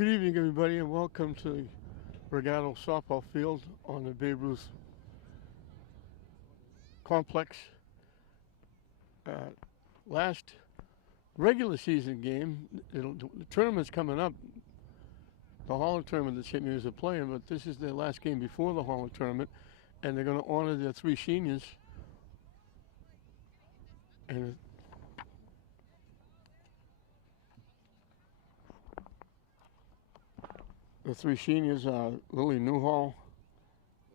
Good evening, everybody, and welcome to the Regatta softball field on the Babe Ruth complex. Last regular season game, the tournament's coming up. The Holland tournament that St. Mary's are playing, but this is their last game before the Holland tournament, and they're going to honor their three seniors. And the three seniors are Lily Newhall,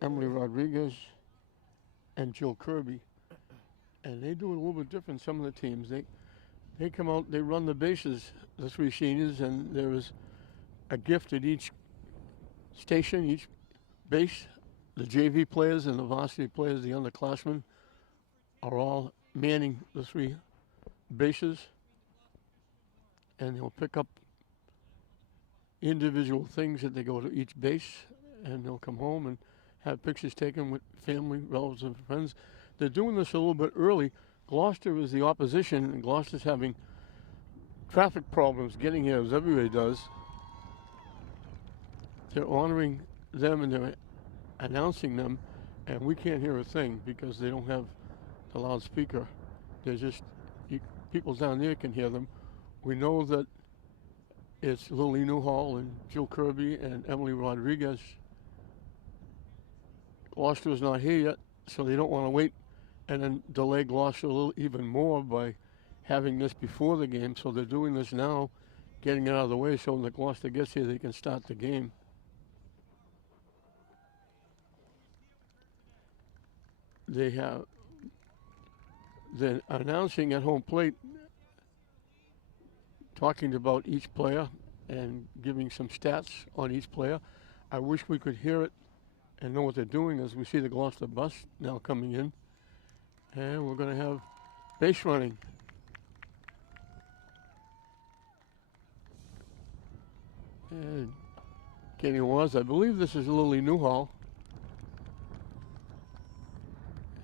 Emily Rodriguez, and Jill Kirby. And they do it a little bit different. Some of the teams, they come out, they run the bases, the three seniors, and there is a gift at each station, each base. The JV players and the varsity players, the underclassmen, are all manning the three bases, and they'll pick up individual things that they go to each base, and they'll come home and have pictures taken with family, relatives, and friends. They're doing this a little bit early. Gloucester is the opposition, and Gloucester's having traffic problems getting here, as everybody does. They're honoring them and they're announcing them, and we can't hear a thing because they don't have the loudspeaker. They're just, people down there can hear them. We know that it's Lily Newhall and Jill Kirby and Emily Rodriguez. Gloucester is not here yet, so they don't want to wait and then delay Gloucester a little even more by having this before the game. So they're doing this now, getting it out of the way so when the Gloucester gets here, they can start the game. They're announcing at home plate, talking about each player and giving some stats on each player. I wish we could hear it and know what they're doing as we see the Gloucester bus now coming in. And we're going to have base running. And Kenny was, I believe this is Lily Newhall.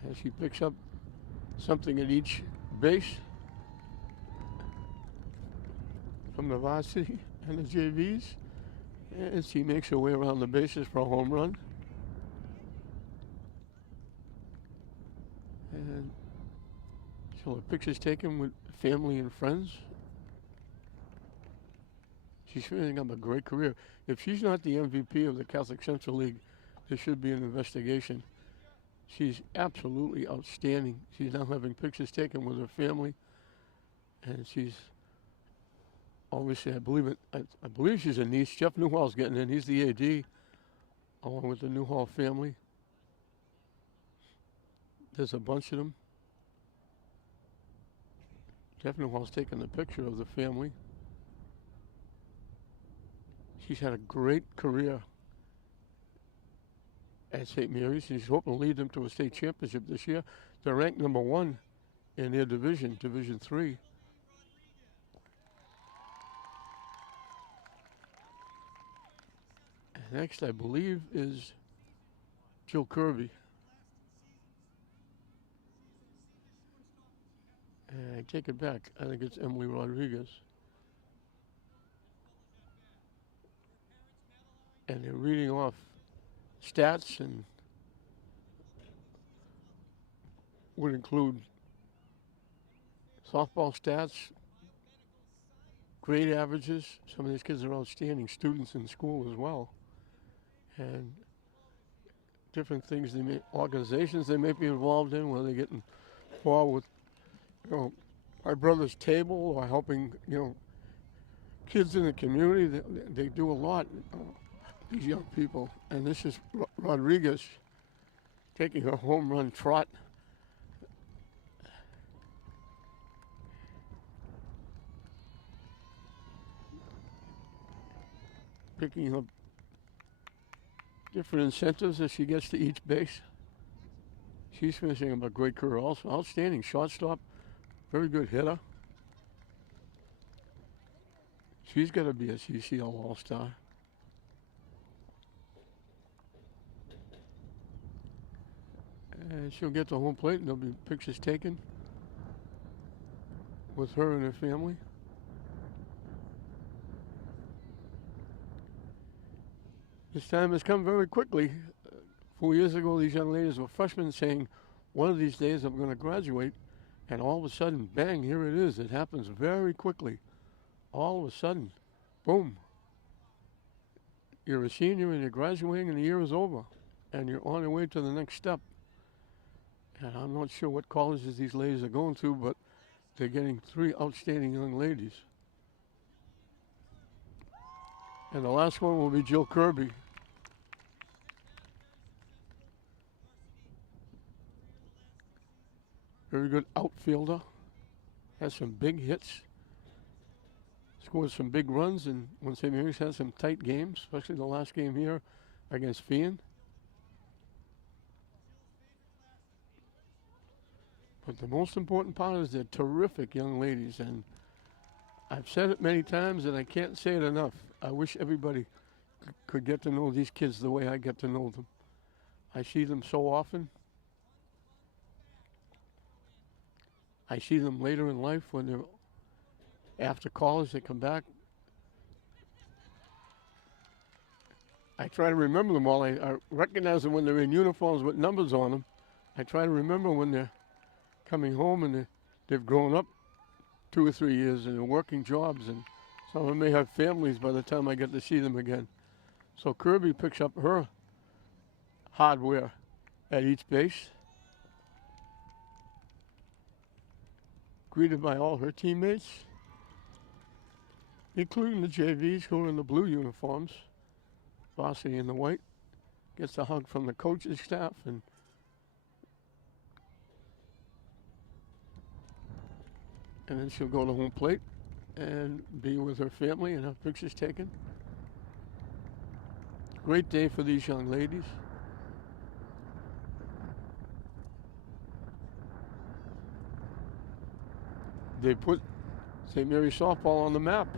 And she picks up something at each base from the varsity and the JVs. And she makes her way around the bases for a home run. And so the picture's taken with family and friends. She's finishing up a great career. If she's not the MVP of the Catholic Central League, there should be an investigation. She's absolutely outstanding. She's now having pictures taken with her family, and she's obviously, I believe she's a niece. Jeff Newhall's getting in. He's the AD, along with the Newhall family. There's a bunch of them. Jeff Newhall's taking the picture of the family. She's had a great career at St. Mary's. She's hoping to lead them to a state championship this year. They're ranked number 1 in their division, Division 3. And next, I believe, is Jill Kirby. And I take it back. I think it's Emily Rodriguez. And they're reading off stats and would include softball stats, grade averages. Some of these kids are outstanding students in school as well. And different things, organizations they may be involved in, whether they're getting involved with, my brother's table or helping, kids in the community. They do a lot, these young people. And this is Rodriguez taking her home run trot. Picking up different incentives as she gets to each base. She's finishing up a great career also. Outstanding shortstop, very good hitter. She's got to be a CCL All-Star. And she'll get to home plate and there'll be pictures taken with her and her family. This time has come very quickly. 4 years ago, these young ladies were freshmen saying, one of these days I'm going to graduate. And all of a sudden, bang, here it is. It happens very quickly. All of a sudden, boom. You're a senior and you're graduating and the year is over. And you're on your way to the next step. And I'm not sure what colleges these ladies are going to, but they're getting 3 outstanding young ladies. And the last one will be Jill Kirby. Very good outfielder. Has some big hits. Scored some big runs, and when St. Mary's has some tight games, especially the last game here against Fian. But the most important part is they're terrific young ladies, and I've said it many times and I can't say it enough. I wish everybody could get to know these kids the way I get to know them. I see them so often. I see them later in life when they're after college, they come back. I try to remember them all. I recognize them when they're in uniforms with numbers on them. I try to remember when they're coming home and they've grown up 2 or 3 years and they're working jobs, and some of them may have families by the time I get to see them again. So Kirby picks up her hardware at each base, greeted by all her teammates, including the JVs who are in the blue uniforms, varsity in the white. Gets a hug from the coaching staff, and then she'll go to home plate and be with her family and have pictures taken. Great day for these young ladies. They put St. Mary's softball on the map.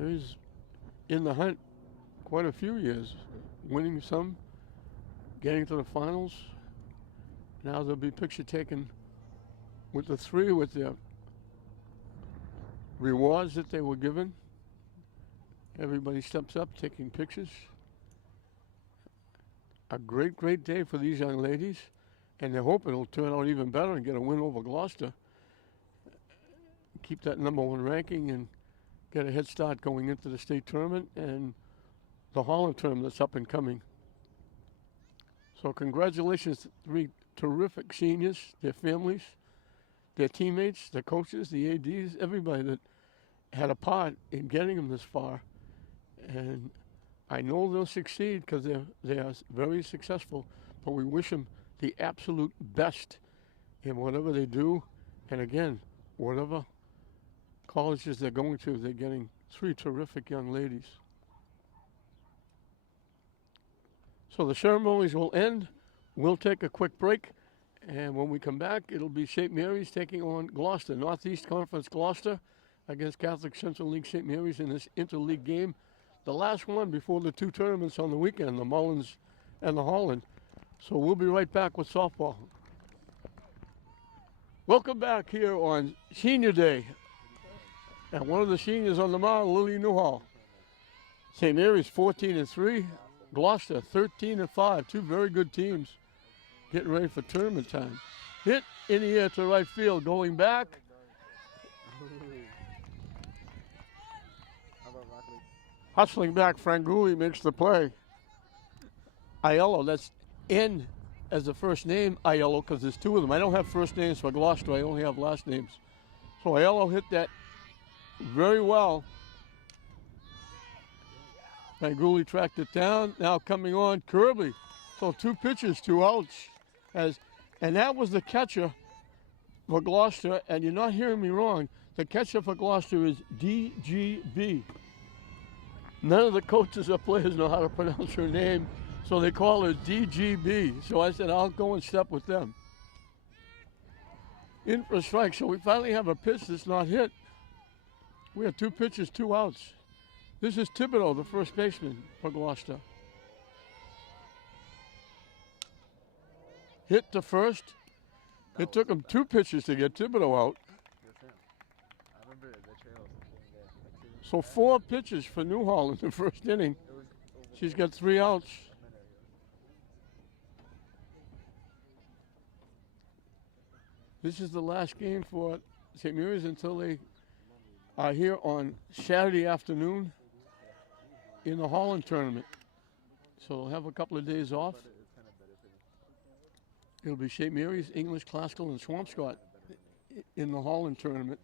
He's in the hunt quite a few years, winning some, getting to the finals. Now there'll be picture taken with the 3 with their rewards that they were given. Everybody steps up taking pictures. A great, great day for these young ladies, and they hope it'll turn out even better and get a win over Gloucester. Keep that #1 ranking and get a head start going into the state tournament and the Holland tournament that's up and coming. So congratulations to 3 terrific seniors, their families, their teammates, their coaches, the ADs, everybody that had a part in getting them this far. And I know they'll succeed because they are very successful, but we wish them the absolute best in whatever they do. And again, whatever colleges they're going to, they're getting 3 terrific young ladies. So the ceremonies will end. We'll take a quick break, and when we come back, it'll be St. Mary's taking on Gloucester, Northeast Conference Gloucester against Catholic Central League St. Mary's in this interleague game. The last one before the 2 tournaments on the weekend, the Mullins and the Holland. So we'll be right back with softball. Welcome back here on Senior Day. And one of the seniors on the mound, Lily Newhall. St. Mary's 14-3, Gloucester 13-5. 2 very good teams getting ready for tournament time. Hit in the air to right field, going back. Hustling back, Franguli makes the play. Aiello, that's N as the first name, Aiello, because there's 2 of them. I don't have first names for Gloucester, I only have last names. So Aiello hit that very well. Franguli tracked it down. Now coming on, Kirby. So 2 pitches, 2 outs. And that was the catcher for Gloucester, and you're not hearing me wrong. The catcher for Gloucester is DGB. None of the coaches or players know how to pronounce her name, so they call her DGB. So I said, I'll go and step with them. In for a strike, so we finally have a pitch that's not hit. We have 2 pitches, 2 outs. This is Thibodeau, the first baseman for Gloucester. Hit to first. It took him 2 pitches to get Thibodeau out. So 4 pitches for Newhall in the first inning. She's got 3 outs. This is the last game for St. Mary's until they are here on Saturday afternoon in the Holland tournament. So they'll have a couple of days off. It'll be St. Mary's, English, Classical, and Swampscott in the Holland tournament.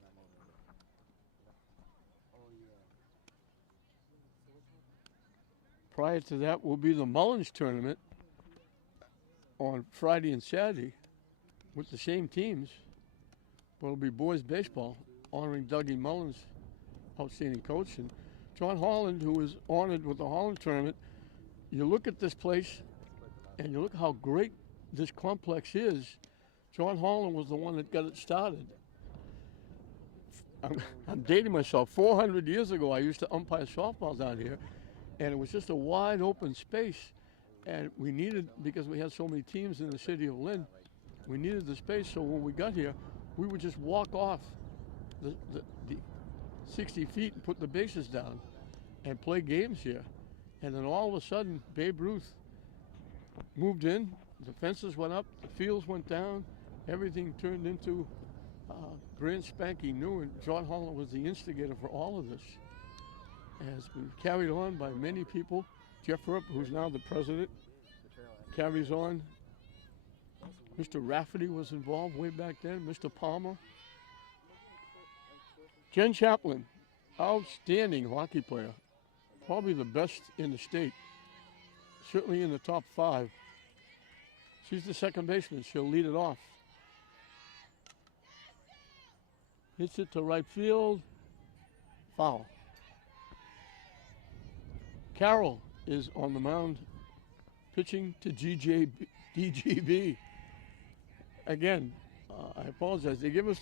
Prior to that will be the Mullins tournament on Friday and Saturday with the same teams. But it'll be boys baseball, honoring Dougie Mullins, outstanding coach. And John Holland, who was honored with the Holland tournament. You look at this place and you look how great this complex is. John Holland was the one that got it started. I'm dating myself. 400 years ago, I used to umpire softball down here, and it was just a wide open space. And we needed, because we had so many teams in the city of Lynn, we needed the space. So when we got here, we would just walk off the 60 feet and put the bases down and play games here. And then all of a sudden, Babe Ruth moved in, the fences went up, the fields went down, everything turned into brand spanking new, and John Holland was the instigator for all of this. Has been carried on by many people. Jeff Rupp, who's now the president, carries on. Mr. Rafferty was involved way back then, Mr. Palmer. Jen Chaplin, outstanding hockey player. Probably the best in the state, certainly in the top 5. She's the second baseman. She'll lead it off. Hits it to right field. Foul. Carroll is on the mound, pitching to DGB. Again, I apologize. They give us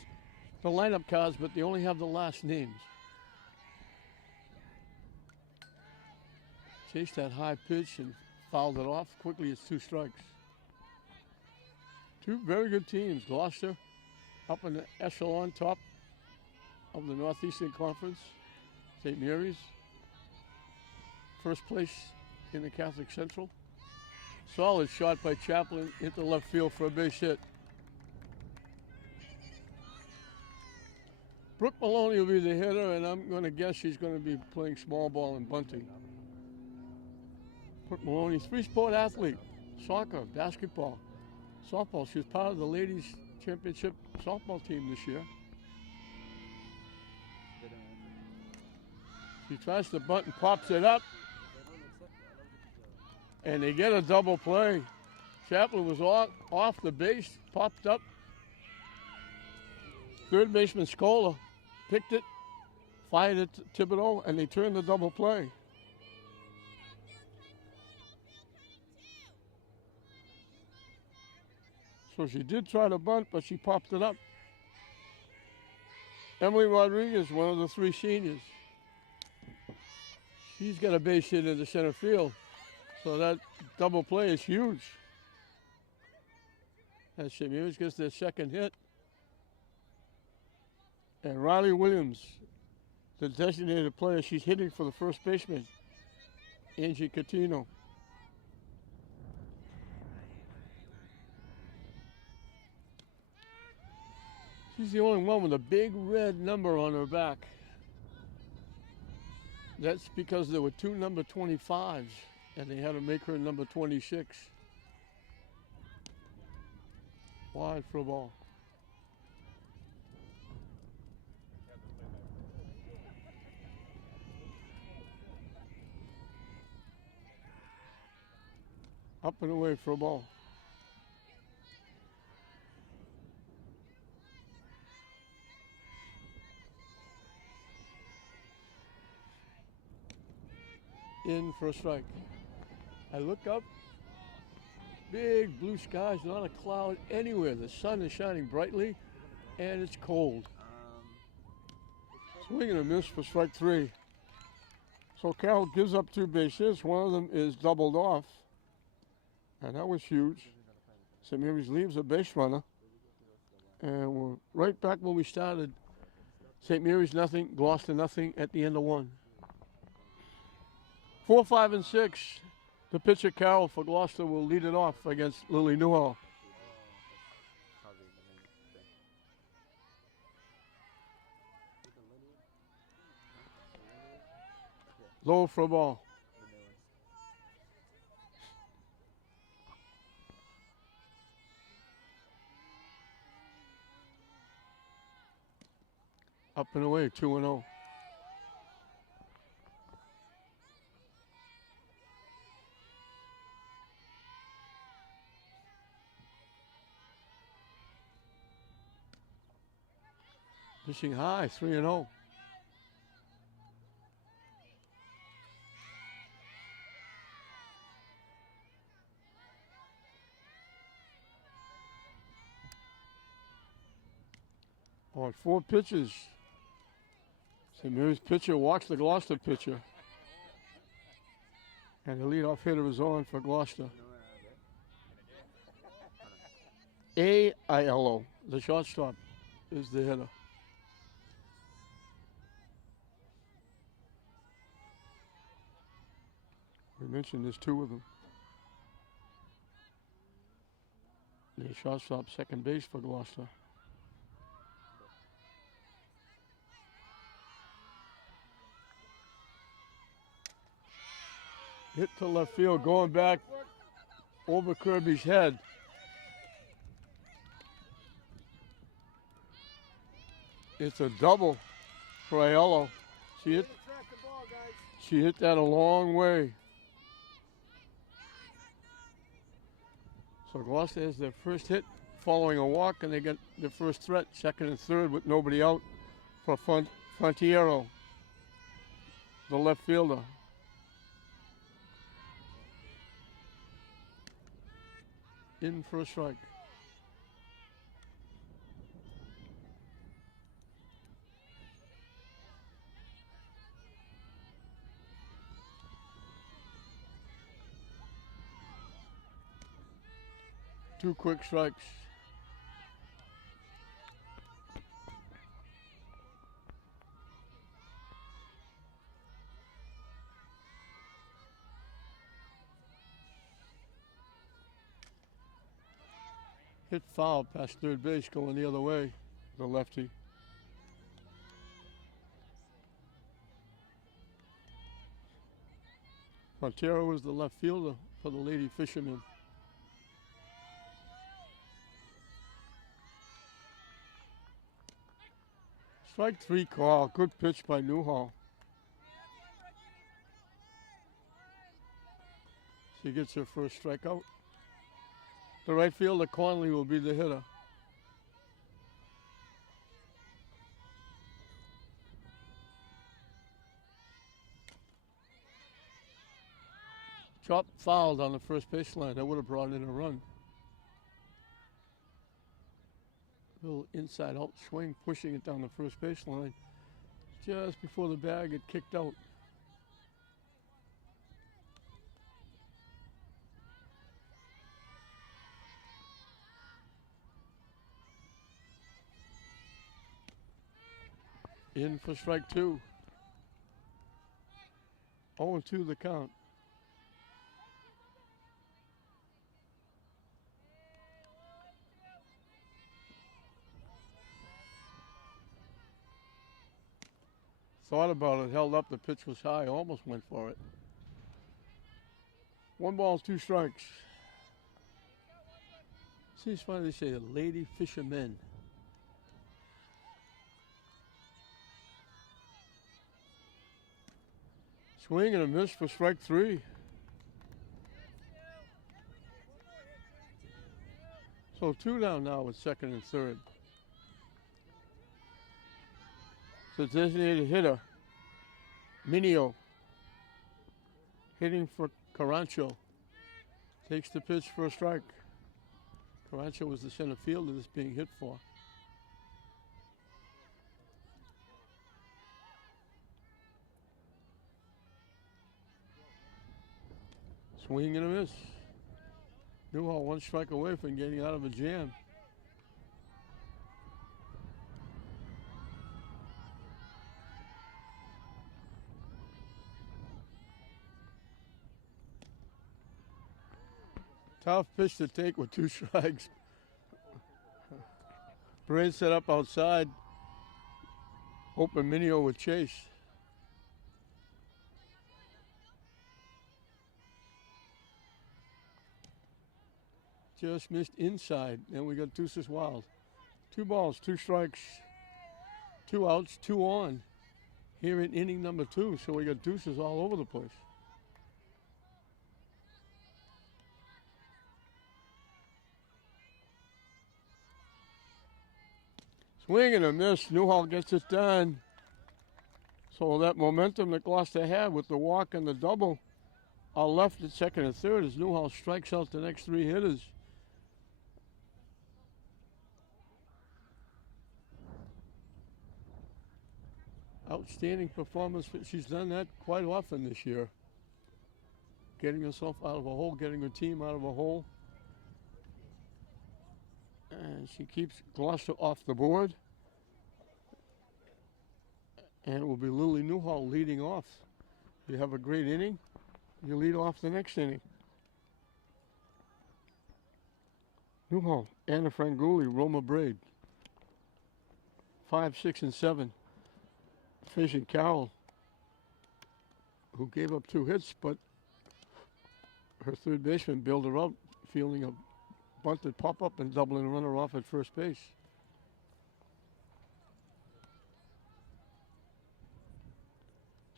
the lineup cards, but they only have the last names. Chased that high pitch and fouled it off. Quickly, it's 2 strikes. 2 very good teams. Gloucester up in the echelon top of the Northeastern Conference. St. Mary's, first place in the Catholic Central. Solid shot by Chaplin into left field for a base hit. Brooke Maloney will be the hitter, and I'm going to guess she's going to be playing small ball and bunting. Brooke Maloney, 3-sport athlete, soccer, basketball, softball. She was part of the ladies' championship softball team this year. She tries to bunt and pops it up. And they get a double play. Chaplin was off the base, popped up. Third baseman Scola picked it, fired it to Thibodeau, and they turned the double play. So she did try to bunt, but she popped it up. Emily Rodriguez, one of the 3 seniors. She's got a base hit into center field. So that double play is huge. As St. Mary's gets their second hit. And Riley Williams, the designated player, she's hitting for the first baseman, Angie Catino. She's the only one with a big red number on her back. That's because there were 2 number 25s, and they had to make her number 26. Wide for a ball. Up and away for a ball. In for a strike. I look up, big blue skies, not a cloud anywhere. The sun is shining brightly, and it's cold. Swing and a miss for strike 3. So Carroll gives up 2 base hits. One of them is doubled off, and that was huge. St. Mary's leaves a base runner, and we're right back where we started St. Mary's nothing, Gloucester nothing at the end of one. 4, 5, and 6. The pitcher Carroll for Gloucester will lead it off against Lily Newhall. Low for a ball. Up and away, 2-0. Fishing high, 3-0. On 4 pitches. St. Mary's pitcher walks the Gloucester pitcher. And the leadoff hitter is on for Gloucester. Aiello, the shortstop, is the hitter. We mentioned there's 2 of them. The shortstop, second base for Gloucester. Hit to left field, going back over Kirby's head. It's a double for Aiello. She hit that a long way. So Gloucester has their first hit following a walk, and they get their first threat, second and third with nobody out for Frontiero, the left fielder. In for a strike. Two quick strikes. Hit foul past third base, going the other way, the lefty. Montero was the left fielder for the Lady Fishermen. Strike 3 call, good pitch by Newhall. She gets her first strikeout. The right fielder, Conley, will be the hitter. Chop fouled on the first baseline. That would have brought in a run. Little inside out swing, pushing it down the first baseline. Just before the bag had kicked out. In for strike 2. 0-2 the count. Thought about it, held up, the pitch was high, almost went for it. 1 ball, 2 strikes. See, it's funny they say the Lady Fishermen. Swing and a miss for strike 3. So 2 down now with second and third. The designated hitter, Minio, hitting for Carancho. Takes the pitch for a strike. Carancho was the center fielder that's being hit for. Swing and a miss. Newhall 1 strike away from getting out of a jam. Tough pitch to take with 2 strikes. Brain set up outside. Hoping Minio would chase. Just missed inside. Then we got Deuces Wild. 2 balls, 2 strikes, 2 outs, 2 on. Here in inning number 2, so we got deuces all over the place. Swing and a miss. Newhall gets it done. So that momentum that Gloucester had with the walk and the double are left at second and third as Newhall strikes out the next 3 hitters. Outstanding performance. She's done that quite often this year. Getting herself out of a hole, getting her team out of a hole. And she keeps Gloucester off the board. And it will be Lily Newhall leading off. You have a great inning, you lead off the next inning. Newhall, Anna Franguli, Roma Braid. 5, 6, and 7. Facing Carroll, who gave up 2 hits, but her third baseman bailed her out, fielding a bunted pop-up and doubling a runner off at first base.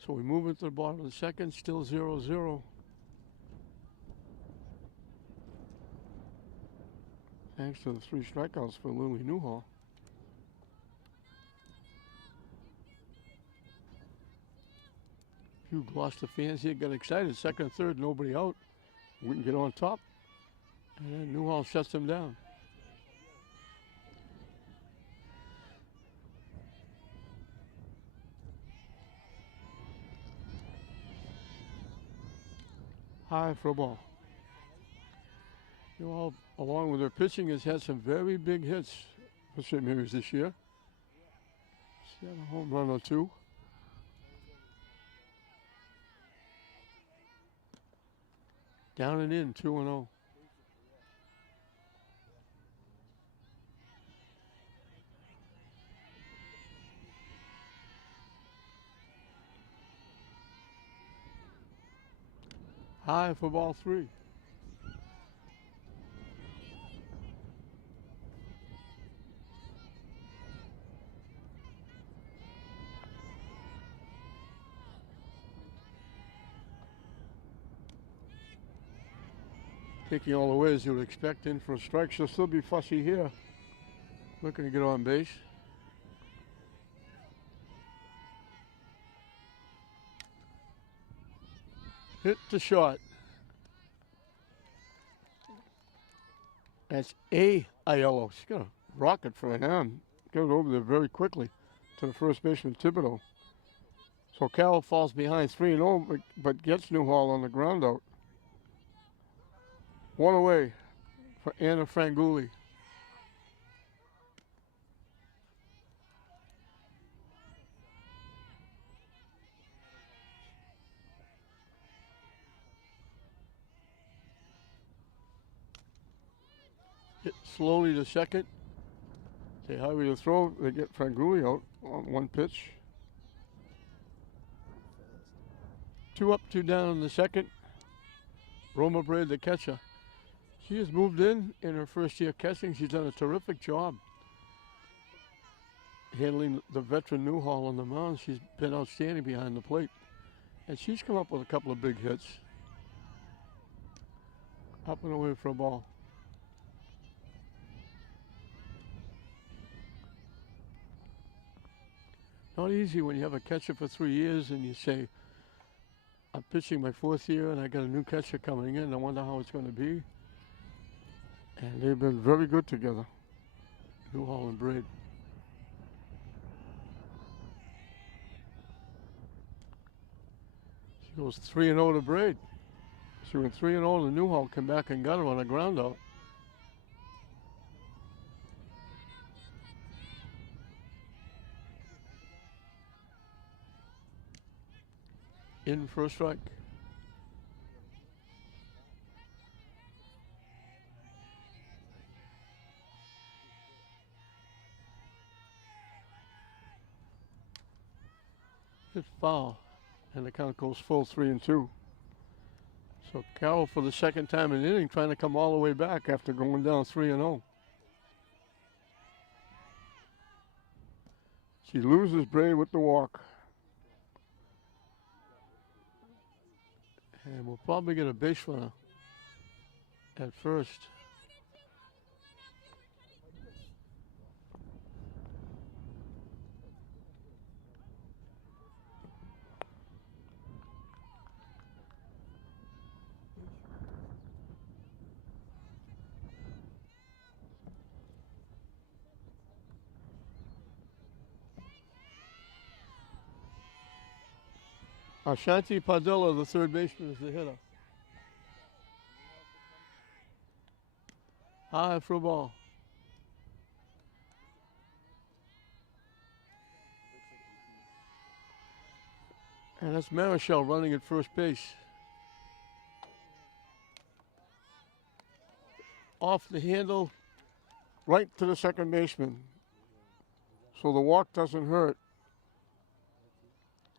So we move into the bottom of the second, still 0-0. Thanks to the 3 strikeouts for Lily Newhall. Few Gloucester fans here got excited. Second and third, nobody out. We can get on top. And then Newhall shuts them down. High for a ball. Newhall, along with her pitching, has had some very big hits for St. Mary's this year. She had a home run or 2. Down and in, 2-0. High for ball 3. Taking all the way as you would expect in for a strike. She'll still be fussy here. Looking to get on base. Hit to short. That's Aiello. She's got a rocket for an arm. Got it over there very quickly to the first baseman, Thibodeau. So Carroll falls behind 3-0, but gets Newhall on the ground out. 1 away for Anna Franguli. Hit slowly to second. They hurry to throw. They get Franguli out on 1 pitch. 2 up, 2 down in the second. Roma Braid, the catcher. She has moved in her first year catching. She's done a terrific job handling the veteran Newhall on the mound. She's been outstanding behind the plate. And she's come up with a couple of big hits. Up and away for a ball. Not easy when you have a catcher for 3 years and you say, I'm pitching my 4th year and I got a new catcher coming in. I wonder how it's going to be. And they've been very good together, Newhall and Braid. She goes 3-0 to Braid. She went 3-0 to Newhall, come back and got her on a ground out. In for a strike. Hit foul. And the count goes full 3-2. So Carroll for the second time in the inning trying to come all the way back after going down 3-0. She loses Bray with the walk. And we'll probably get a base runner at first. Ashanti Padilla, the third baseman, is the hitter. High for a ball. And that's Marichal running at first base. Off the handle, right to the second baseman. So the walk doesn't hurt.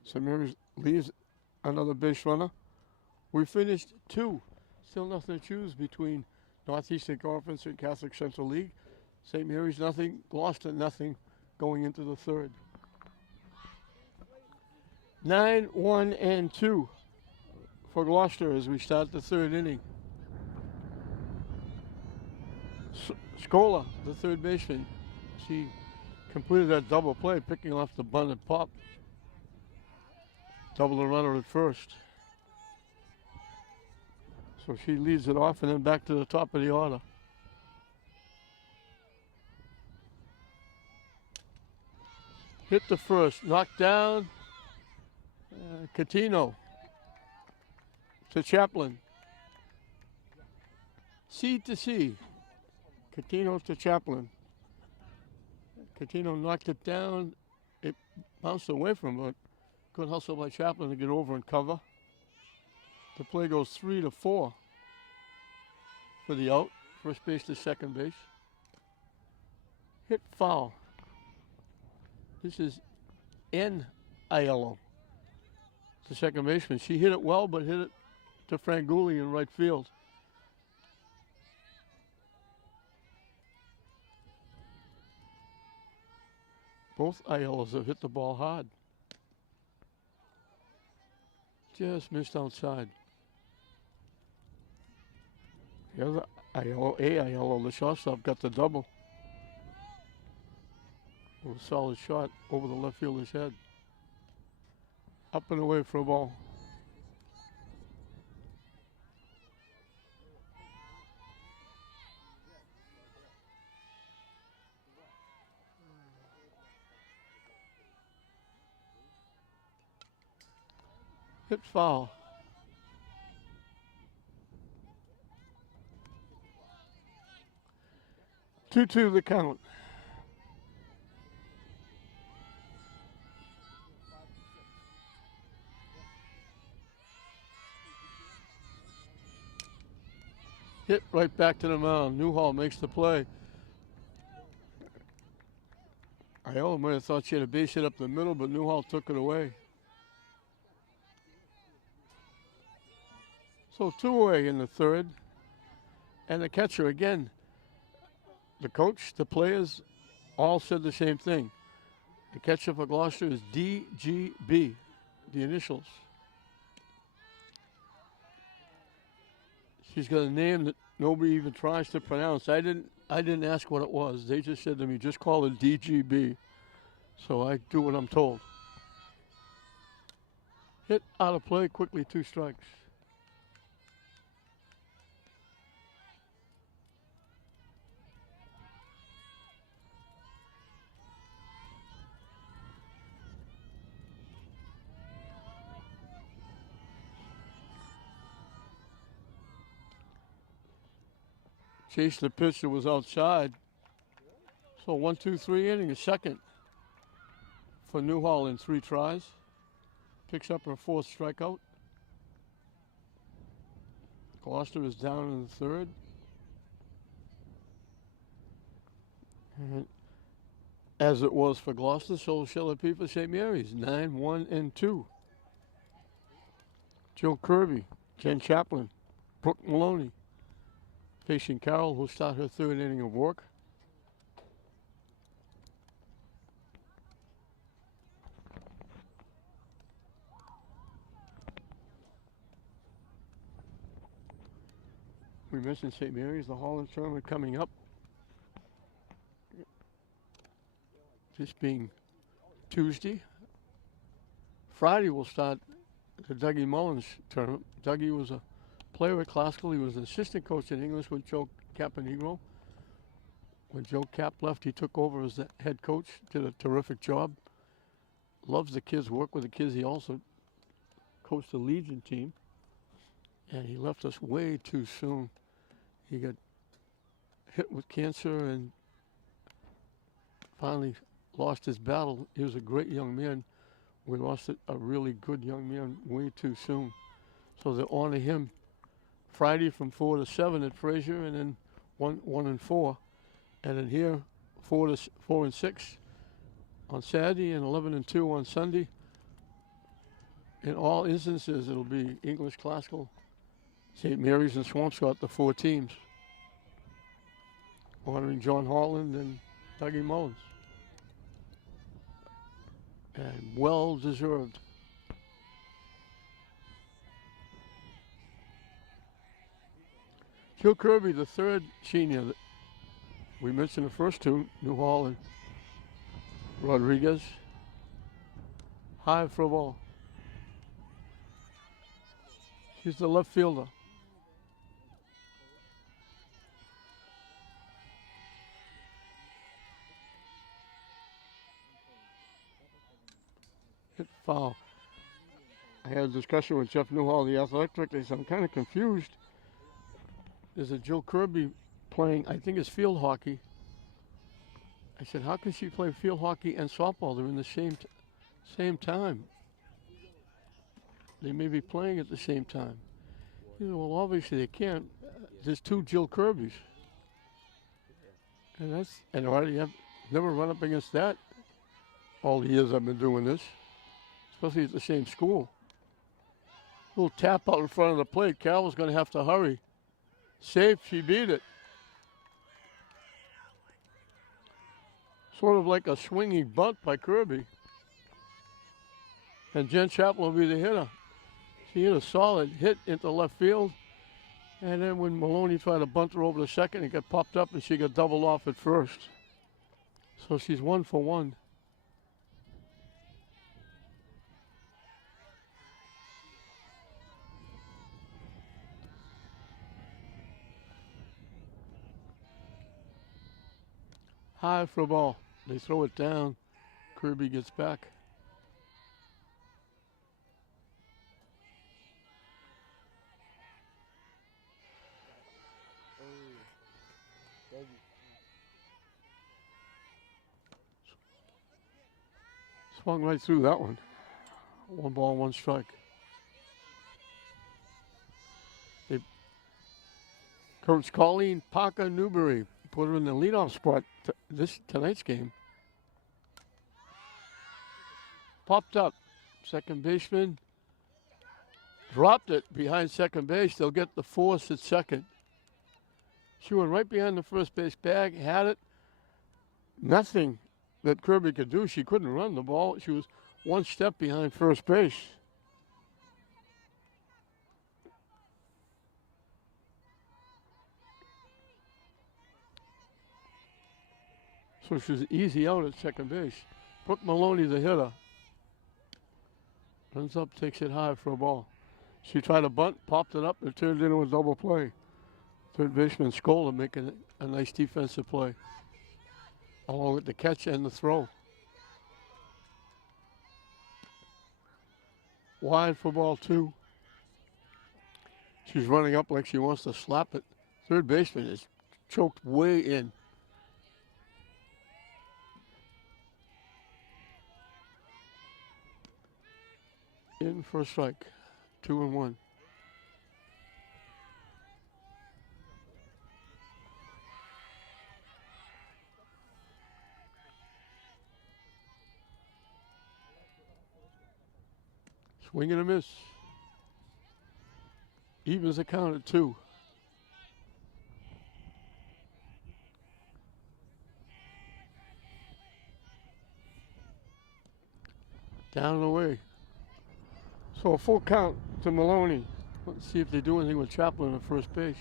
So Mary leaves another base runner. We finished 2. Still nothing to choose between Northeastern Conference and Catholic Central League. St. Mary's nothing, Gloucester nothing going into the third. 9-1-2 for Gloucester as we start the third inning. Scola, the third baseman, she completed that double play, picking off the bunted pop. Double the runner at first. So she leads it off and then back to the top of the order. Hit the first, knocked down. Catino to Chaplin. C to C. Catino to Chaplin. Catino knocked it down. It bounced away from him, but good hustle by Chaplin to get over and cover. The play goes 3-4 for the out. First base to second base. Hit foul. This is N. Aiello, the second baseman. She hit it well, but hit it to Franguli in right field. Both Aiellos have hit the ball hard. Just missed outside. The other Aiello, the shortstop, got the double. With a solid shot over the left fielder's head. Up and away for a ball. Hit foul. Two the count. Hit right back to the mound. Newhall makes the play. Aiello might have thought she had a base hit up the middle, but Newhall took it away. So 2 away in the third. And the catcher again. The coach, the players, all said the same thing. The catcher for Gloucester is DGB, the initials. She's got a name that nobody even tries to pronounce. I didn't ask what it was. They just said to me, just call it DGB. So I do what I'm told. Hit out of play quickly, 2 strikes. Chased the pitch that was outside. So 1-2-3 inning, a second for Newhall in 3 tries. Picks up her 4th strikeout. Gloucester is down in the third. And As it was for Gloucester, so shall it be for St. Mary's. 9-1-2. Jill Kirby, Jen Chaplin, Brooke Maloney, facing Carol, who'll start her third inning of work. We mentioned St. Mary's, the Holland tournament coming up. This being Tuesday. Friday we'll start the Dougie Mullins tournament. Dougie was a player at Classical. He was an assistant coach in English with Joe Caponegro. When Joe Cap left, he took over as the head coach, did a terrific job. Loves the kids, work with the kids. He also coached the Legion team. And he left us way too soon. He got hit with cancer and finally lost his battle. He was a great young man. We lost a really good young man way too soon. So they honor him Friday from 4 to 7 at Fraser, and then 1 and 4. And then here, 4 and 6 on Saturday, and 11 and 2 on Sunday. In all instances, it'll be English Classical, St. Mary's, and Swampscott, the 4 teams, honoring John Holland and Dougie Mullins. And well deserved. Jill Kirby, the third senior. We mentioned the first two, Newhall and Rodriguez. High for a ball. She's the left fielder. Hit foul. I had a discussion with Jeff Newhall, the athletic director. I'm kind of confused. There's a Jill Kirby playing, I think it's field hockey. I said, how can she play field hockey and softball? They're in the same time. They may be playing at the same time. You know, well, obviously they can't. There's 2 Jill Kirbys. And already I've never run up against that all the years I've been doing this, especially at the same school. Little tap out in front of the plate. Carol's going to have to hurry. Safe, she beat it. Sort of like a swinging bunt by Kirby. And Jen Chaplin will be the hitter. She hit a solid hit into left field. And then when Maloney tried to bunt her over to second, it got popped up and she got doubled off at first. So she's 1 for 1. High for a ball. They throw it down. Kirby gets back. Swung right through that one. 1 ball, 1 strike. Coach Colleen Parker Newberry put her in the leadoff spot tonight's game. Popped up. Second baseman dropped it behind second base. They'll get the force at second. She went right behind the first base bag, had it. Nothing that Kirby could do. She couldn't run the ball. She was 1 step behind first base. So she was easy out at second base. Brooke Maloney, the hitter. Runs up, takes it high for a ball. She tried to bunt, popped it up, and it turned into a double play. Third baseman Scola making a nice defensive play, along with the catch and the throw. Wide for ball 2. She's running up like she wants to slap it. Third baseman is choked way in. In for a strike. 2 and 1. Swing and a miss. Evens the count at 2. Down and away. So a full count to Maloney. Let's see if they do anything with Chaplin at first base.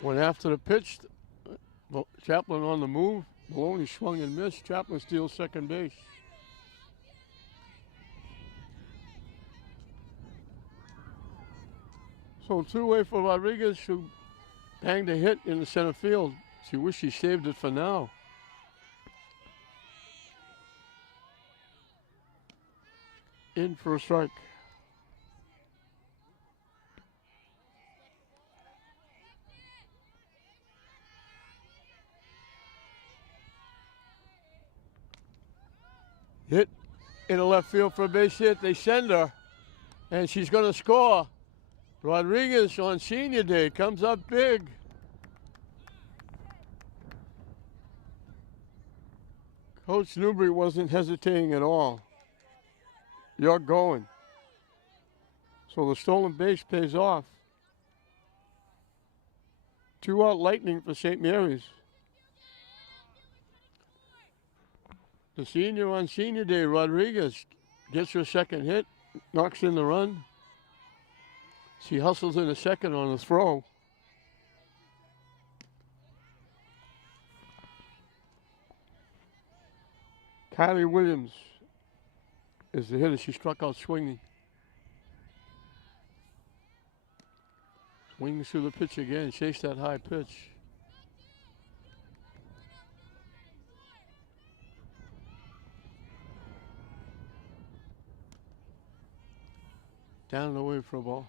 Went after the pitch. Chaplin on the move. Maloney swung and missed. Chaplin steals second base. So two-way for Rodriguez, who banged a hit in the center field. She wished she saved it for now. In for a strike. Hit in the left field for a base hit. They send her, and she's going to score. Rodriguez on senior day comes up big. Coach Newbury wasn't hesitating at all. You're going. So the stolen base pays off. 2-out Lightning for St. Mary's. The senior on senior day, Rodriguez, gets her second hit, knocks in the run. She hustles in a second on a throw. Kylie Williams is the hitter. She struck out swinging. Swings through the pitch again, chase that high pitch. Down and away for a ball.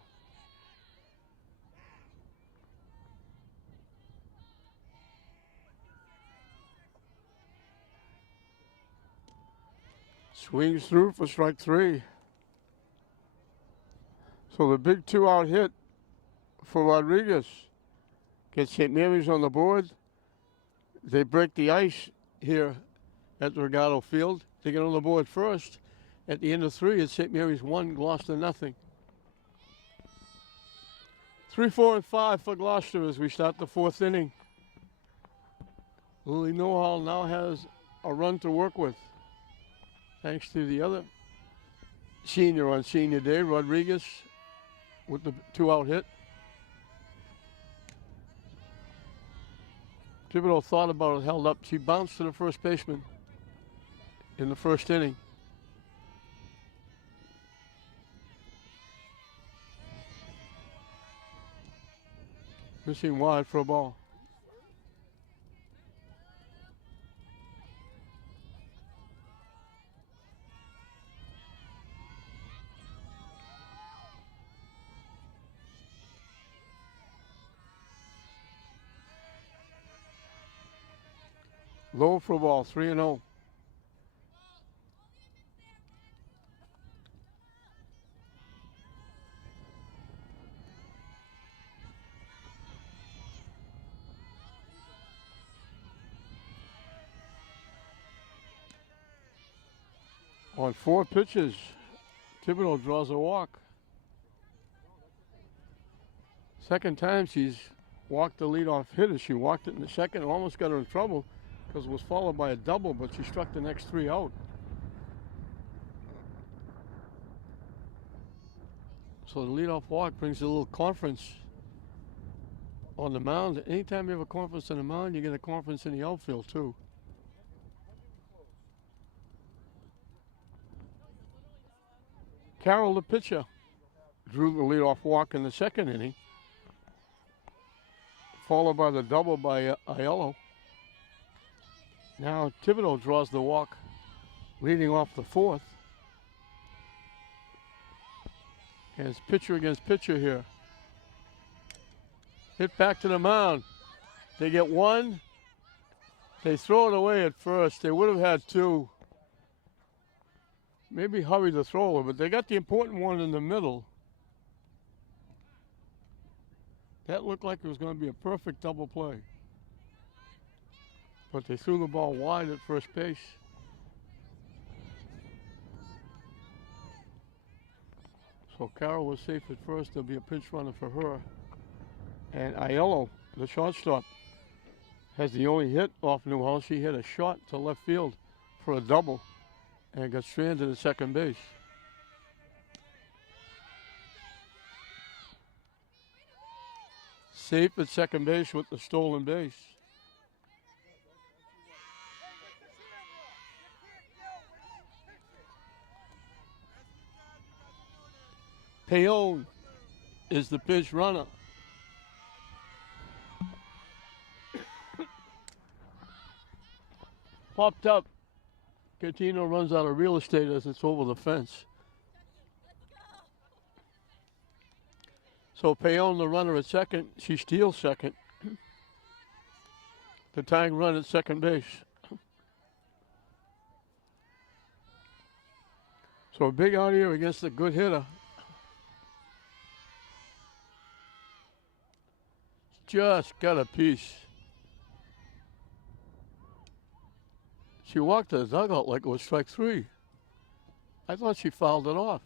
Swings through for strike 3. So the big 2-out hit for Rodriguez gets St. Mary's on the board. They break the ice here at the Regatta Field. They get on the board first. At the end of 3, it's St. Mary's 1, Gloucester nothing. 3, 4, and 5 for Gloucester as we start the 4th inning. Lily Newhall now has a run to work with, thanks to the other senior on senior day, Rodriguez, with the 2-out hit. Thibodeau thought about it, held up. She bounced to the first baseman in the first inning. Missing wide for a ball. Low for a ball, 3-0. On 4 pitches, Thibodeau draws a walk. Second time she's walked the leadoff hitter. She walked it in the second, almost got her in trouble because it was followed by a double, but she struck the next 3 out. So the leadoff walk brings a little conference on the mound. Anytime you have a conference on the mound, you get a conference in the outfield too. Carroll, the pitcher, drew the leadoff walk in the second inning, followed by the double by Aiello. Now Thibodeau draws the walk, leading off the 4th. And it's pitcher against pitcher here. Hit back to the mound. They get 1. They throw it away at first. They would have had 2. Maybe hurry the thrower, but they got the important one in the middle. That looked like it was going to be a perfect double play. but they threw the ball wide at first base. So Carroll was safe at first. There'll be a pinch runner for her. And Aiello, the shortstop, has the only hit off Newhall. She hit a shot to left field for a double and got stranded at second base. Safe at second base with the stolen base. Payon is the pinch runner. Popped up. Catino runs out of real estate as it's over the fence. So Payon, the runner at second, she steals second. The tying run at second base. So a big out here against a good hitter. Just got a piece. She walked to the dugout like it was strike three. I thought she fouled it off.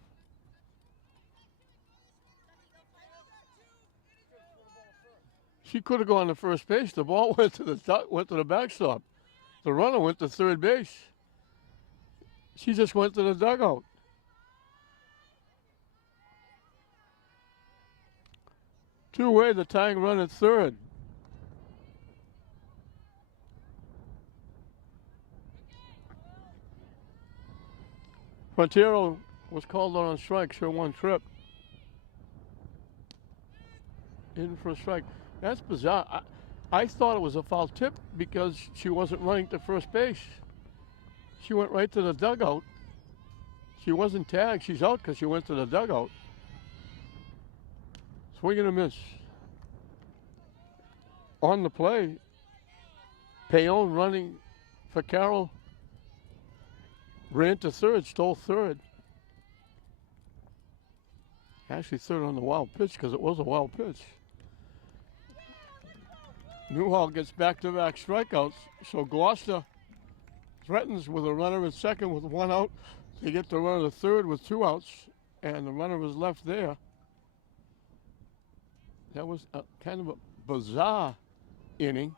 She could have gone to first base. The ball went to the backstop. The runner went to third base. She just went to the dugout. Two-way, the tying run at third. Frontiero was called on strikes her one trip. In for a strike. That's bizarre. I thought it was a foul tip because she wasn't running to first base. She went right to the dugout. She wasn't tagged. She's out because she went to the dugout. Swing and a miss. On the play, Payon running for Carroll. Ran to third, stole third. Actually third on the wild pitch because it was a wild pitch. Newhall gets back-to-back strikeouts, so Gloucester threatens with a runner at second with one out. They get the runner to third with two outs, and the runner was left there. That was kind of a bizarre inning.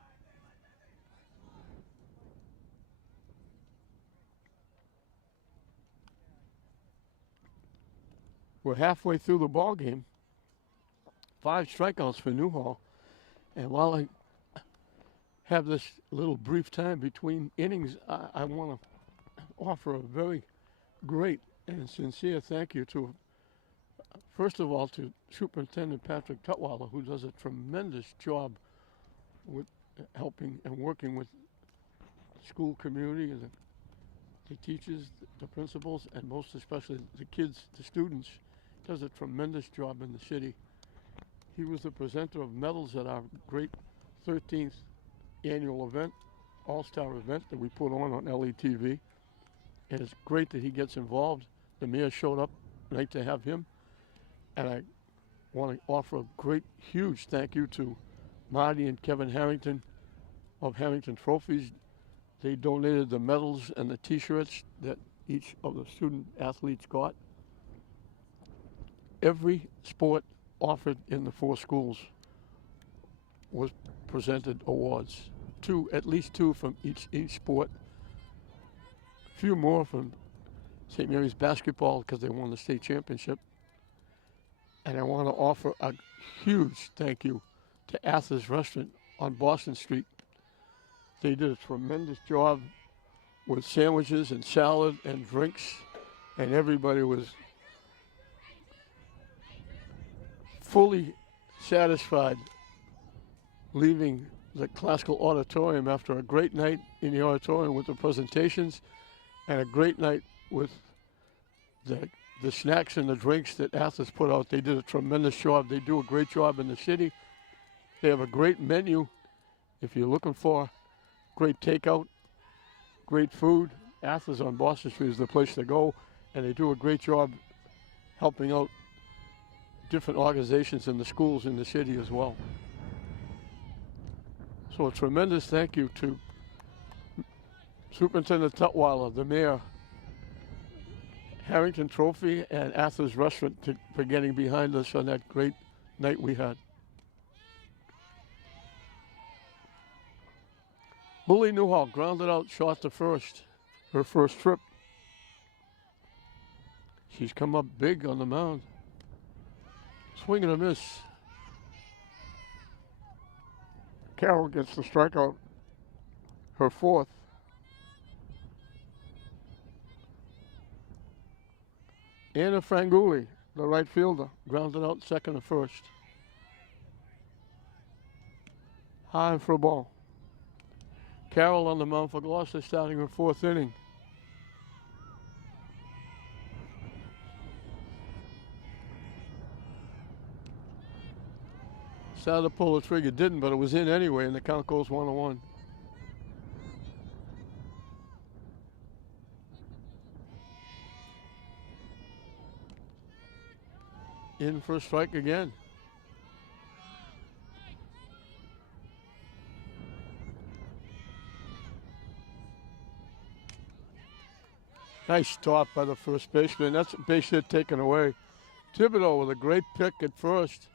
We're halfway through the ball game. 5 strikeouts for Newhall. And while I have this little brief time between innings, I want to offer a very great and sincere thank you to, first of all, to Superintendent Patrick Tutwiler, who does a tremendous job with helping and working with the school community and the teachers, the principals, and most especially the kids, the students. Does a tremendous job in the city. He was the presenter of medals at our great 13th annual event, All-Star event that we put on LETV. And it's great that he gets involved. The mayor showed up, nice to have him. And I want to offer a great, huge thank you to Marty and Kevin Harrington of Harrington Trophies. They donated the medals and the t-shirts that each of the student athletes got. Every sport offered in the 4 schools was presented awards. At least two from each sport. A few more from St. Mary's basketball because they won the state championship. And I want to offer a huge thank you to Arthur's Restaurant on Boston Street. They did a tremendous job with sandwiches and salad and drinks, and everybody was fully satisfied leaving the classical auditorium after a great night in the auditorium with the presentations and a great night with the snacks and the drinks that Athens put out. They did a tremendous job. They do a great job in the city. They have a great menu. If you're looking for great takeout, great food, Athens on Boston Street is the place to go. And they do a great job helping out different organizations in the schools in the city as well. So a tremendous thank you to Superintendent Tutwiler, the mayor, Harrington Trophy, and Arthur's Restaurant for getting behind us on that great night we had. Bully Newhall grounded out short to first, her first trip. She's come up big on the mound. Swing and a miss. Carroll gets the strikeout, her fourth. Anna Franguli, the right fielder, grounded out second to first. High for a ball. Carroll on the mound for Gloucester, starting her fourth inning. Started to pull the trigger, didn't, but it was in anyway, and the count goes 1-1. In for a strike again. Nice stop by the first baseman. That's a base hit taken away. Thibodeau with a great pick at first.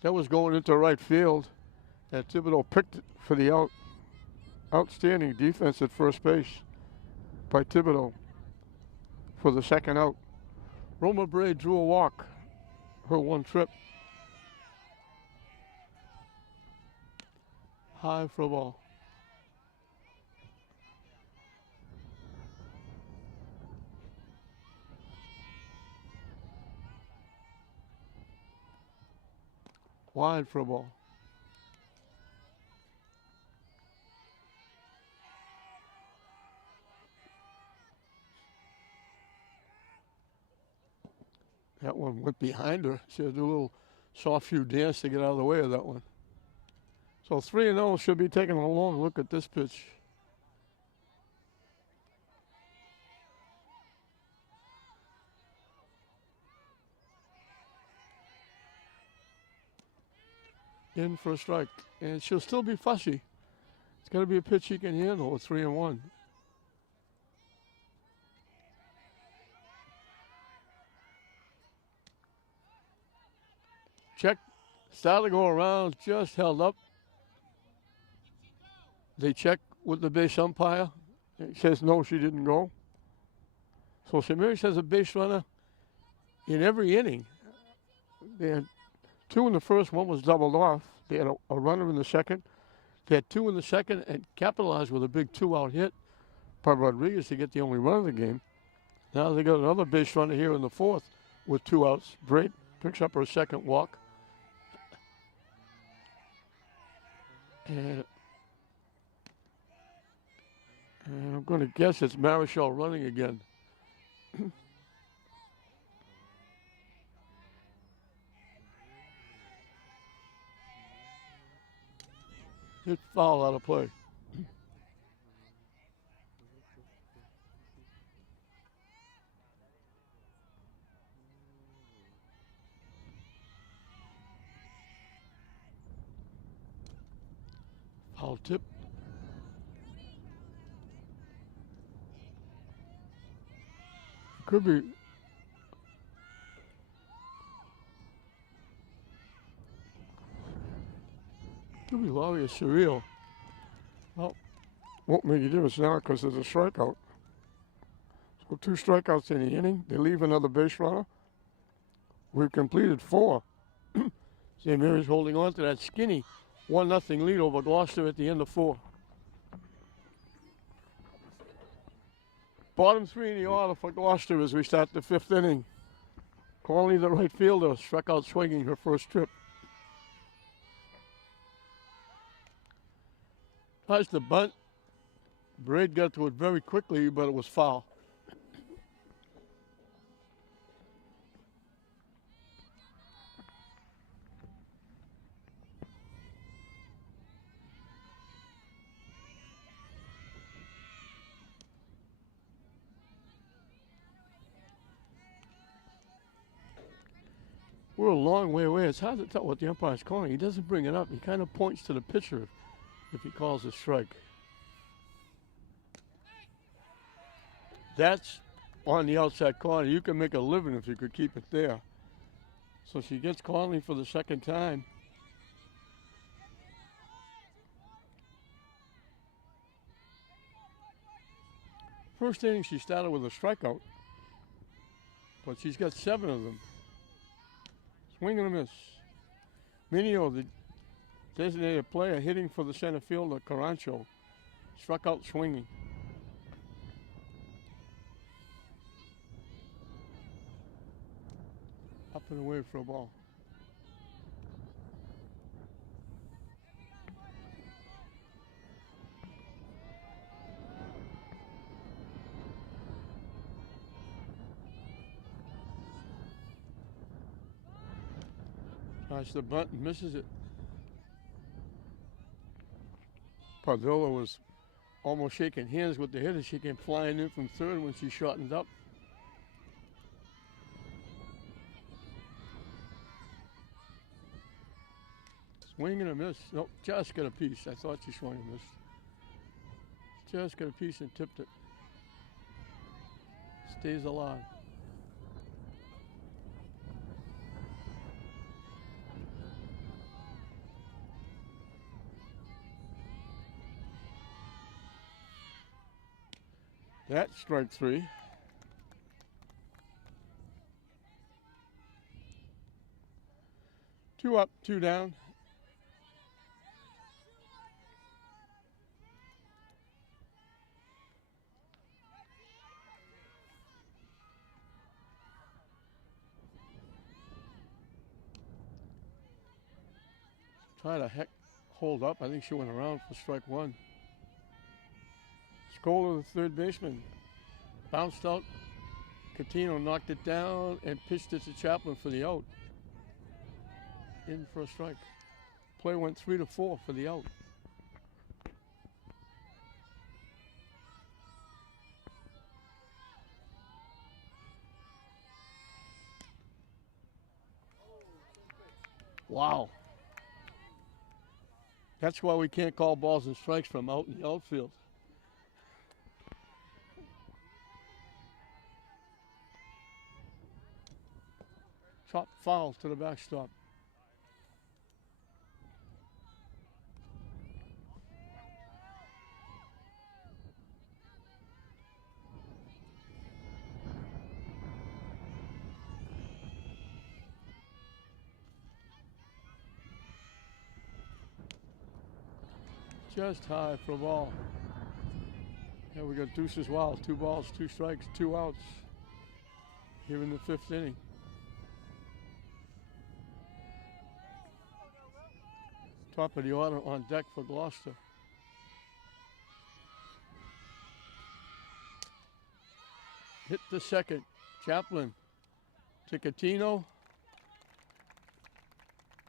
That was going into right field. And Thibodeau picked it for the out. Outstanding defense at first base by Thibodeau for the second out. Roma Bray drew a walk, her one trip. High for a ball. Wide for a ball. That one went behind her. She had to do a little soft few dance to get out of the way of that one. So 3-0 should be taking a long look at this pitch. In for a strike. And she'll still be fussy. It's got to be a pitch she can handle with 3-1. Check. Started to go around, just held up. They check with the base umpire. He says no, she didn't go. So St. Mary's has a base runner in every inning. They had two in the first, one was doubled off. They had a runner in the second. They had two in the second and capitalized with a big 2-out hit by Rodriguez to get the only run of the game. Now they got another base runner here in the fourth with 2 outs. Braid picks up her second walk. And I'm going to guess it's Marichal running again. Hit foul out of play. Foul tip. Could be. Could be Laurie surreal. Well, won't make a difference now because there's a strikeout. So 2 strikeouts in the inning. They leave another base runner. We've completed 4. St. Mary's holding on to that skinny 1-0 lead over Gloucester at the end of 4. Bottom 3 in the order for Gloucester as we start the 5th inning. Conley, the right fielder, struck out swinging her first trip. Tries the bunt. Braid got to it very quickly, but it was foul. We're a long way away. It's hard to tell what the umpire's calling. He doesn't bring it up. He kind of points to the pitcher if he calls a strike. That's on the outside corner. You can make a living if you could keep it there. So she gets Conley for the second time. First inning, she started with a strikeout, but she's got 7 of them. Swing and a miss. Minio, the designated player, hitting for the center fielder, Carancho, struck out swinging. Up and away for a ball. Tries the bunt and misses it. Padilla was almost shaking hands with the hitter. She came flying in from third when she shortened up. Swing and a miss. Nope, just got a piece. I thought she swung and missed. Just got a piece and tipped it. Stays alive. That's strike 3. Two up, 2 down. Try to hold up. I think she went around for strike 1. Scola, the third baseman, bounced out. Catino knocked it down and pitched it to Chaplin for the out. In for a strike. Play went 3-4 for the out. Wow. That's why we can't call balls and strikes from out in the outfield. Chop foul to the backstop. Just high for a ball. Yeah, we got deuces wild. 2 balls, 2 strikes, 2 outs. Here in the 5th inning. Top of the order on deck for Gloucester. Hit the second. Chaplin to Catino.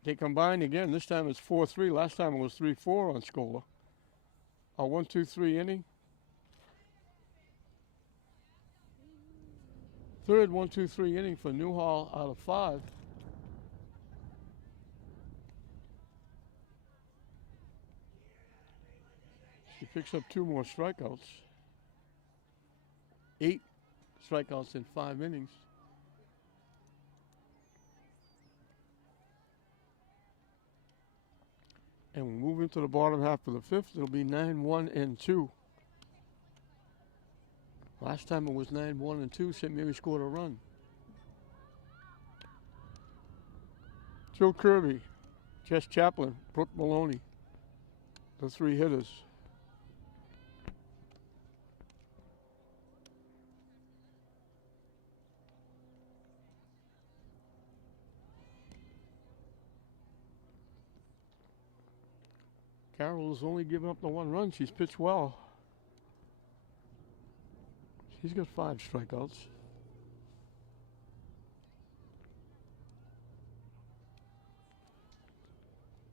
They combine again. This time it's 4-3. Last time it was 3-4 on Scola. A 1-2-3 inning. Third 1-2-3 inning for Newhall out of 5. She picks up 2 more strikeouts. 8 strikeouts in 5 innings. And we move into the bottom half of the 5th. It'll be 9-1-2. Last time it was 9-1-2. St. Mary scored a run. Joe Kirby, Jess Chaplin, Brooke Maloney, the 3 hitters. Carroll's only given up the 1 run. She's pitched well. She's got 5 strikeouts.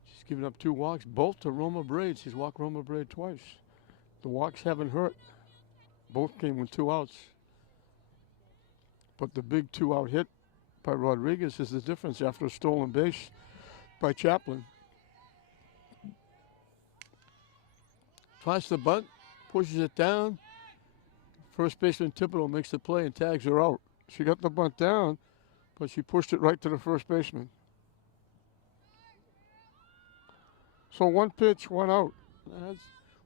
She's given up 2 walks, both to Roma Braid. She's walked Roma Braid twice. The walks haven't hurt. Both came with 2 outs. But the big 2-out hit by Rodriguez is the difference after a stolen base by Chaplin. Tries the bunt, pushes it down, First baseman Thibodeau makes the play and tags her out. She got the bunt down, but she pushed it right to the first baseman. So 1 pitch, 1 out.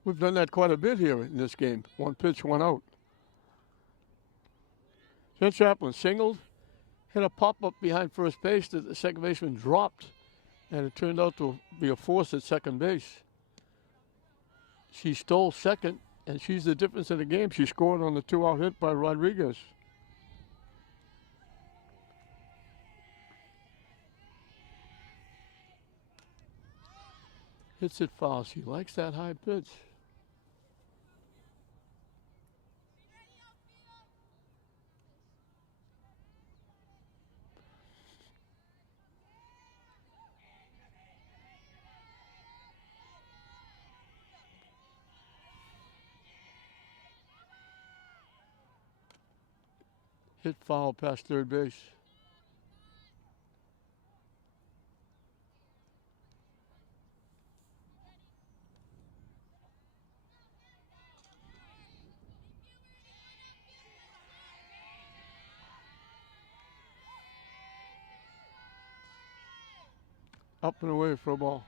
We've done that quite a bit here in this game. 1 pitch, 1 out. Jen Chaplin singled, hit a pop-up behind first base that the second baseman dropped, and it turned out to be a force at second base. She stole second, and she's the difference in the game. She scored on the 2-out hit by Rodriguez. Hits it foul. She likes that high pitch. Hit foul past third base. Up and away for a ball.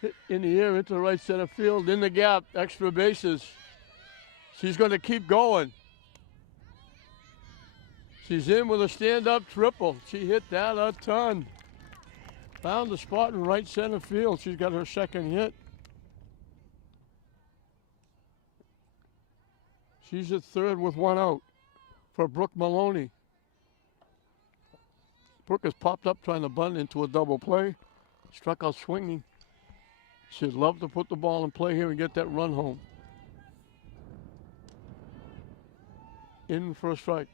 Hit in the air into right center field, in the gap, extra bases. She's going to keep going. She's in with a stand-up triple. She hit that a ton. Found the spot in right center field. She's got her second hit. She's at third with 1 out for Brooke Maloney. Brooke has popped up trying to bunt into a double play. Struck out swinging. She'd love to put the ball in play here and get that run home. In for a strike.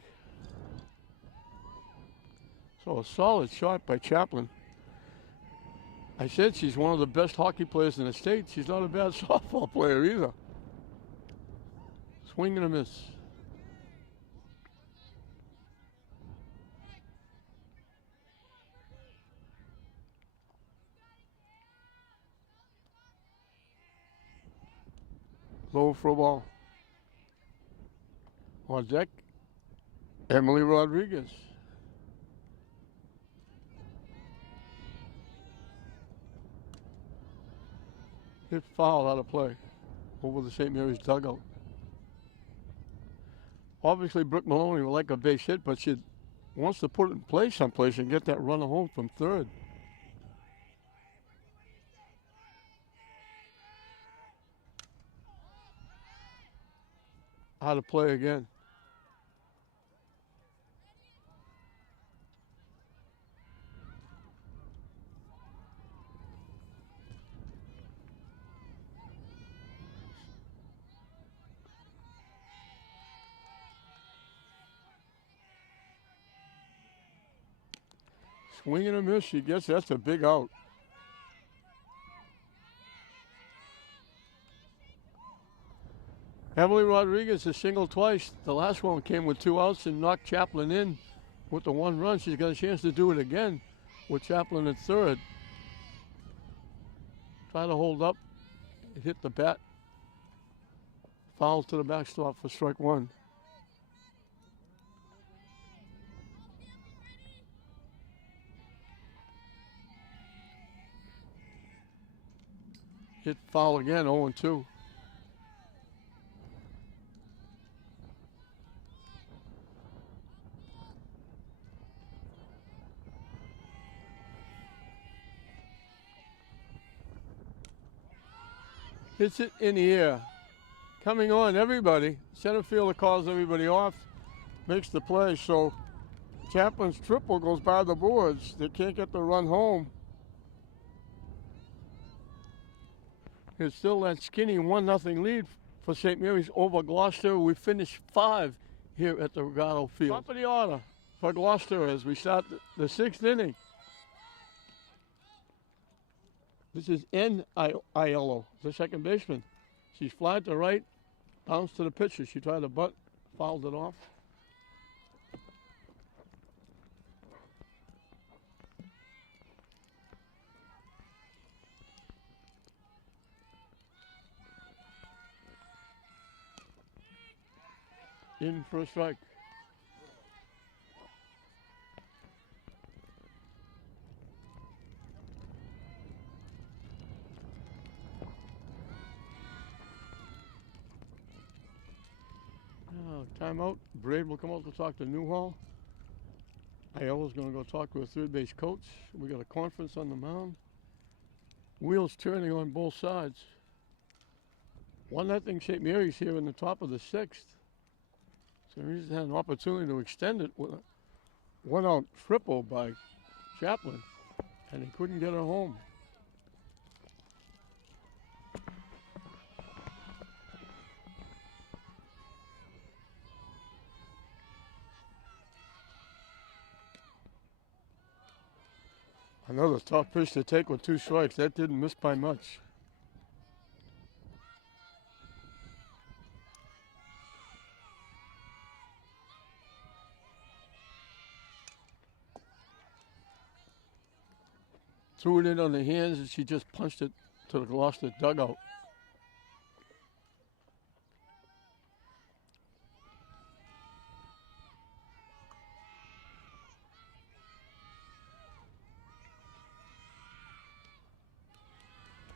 So a solid shot by Chaplin. I said she's one of the best hockey players in the state. She's not a bad softball player either. Swing and a miss. Low for a ball. On deck, Emily Rodriguez. Hit foul out of play over the St. Mary's dugout. Obviously, Brooke Maloney would like a base hit, but she wants to put it in play someplace and get that runner home from third. Out of play again. Swing and a miss. She gets that's a big out. Emily Rodriguez has singled twice. The last one came with 2 outs and knocked Chaplin in with the 1 run. She's got a chance to do it again with Chaplin at third. Try to hold up. It hit the bat. Foul to the backstop for strike 1. Hit foul again, 0-2. Hits it in the air. Coming on everybody. Center fielder calls everybody off. Makes the play. So Chaplin's triple goes by the boards. They can't get the run home. It's still that skinny 1-0 lead for St. Mary's over Gloucester. We finished 5 here at the Regatta Field. Top of the order for Gloucester as we start the 6th inning. This is N. Aiello, the second baseman. She's fly to right, Bounced to the pitcher. She tried to butt, fouled it off. In for a strike. Timeout. Braid will come out to talk to Newhall. Iola's going to go talk to her third base coach. We got a conference on the mound. Wheels turning on both sides. 1-0 St. Mary's here in the top of the sixth. So he's had an opportunity to extend it with a one-out triple by Chaplin, and he couldn't get her home. Another tough pitch to take with 2 strikes. That didn't miss by much. Threw it in on the hands, and she just punched it to the Gloucester dugout.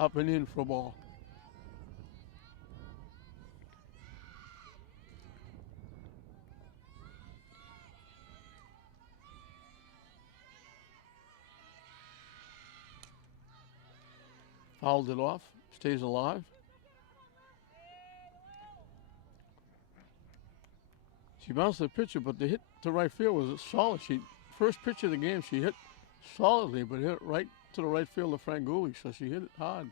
Up and in for a ball. Fouled it off, stays alive. She bounced the pitcher, but the hit to right field was solid. First pitch of the game, she hit solidly, but hit it right to the right field of Franguli, so she hit it hard.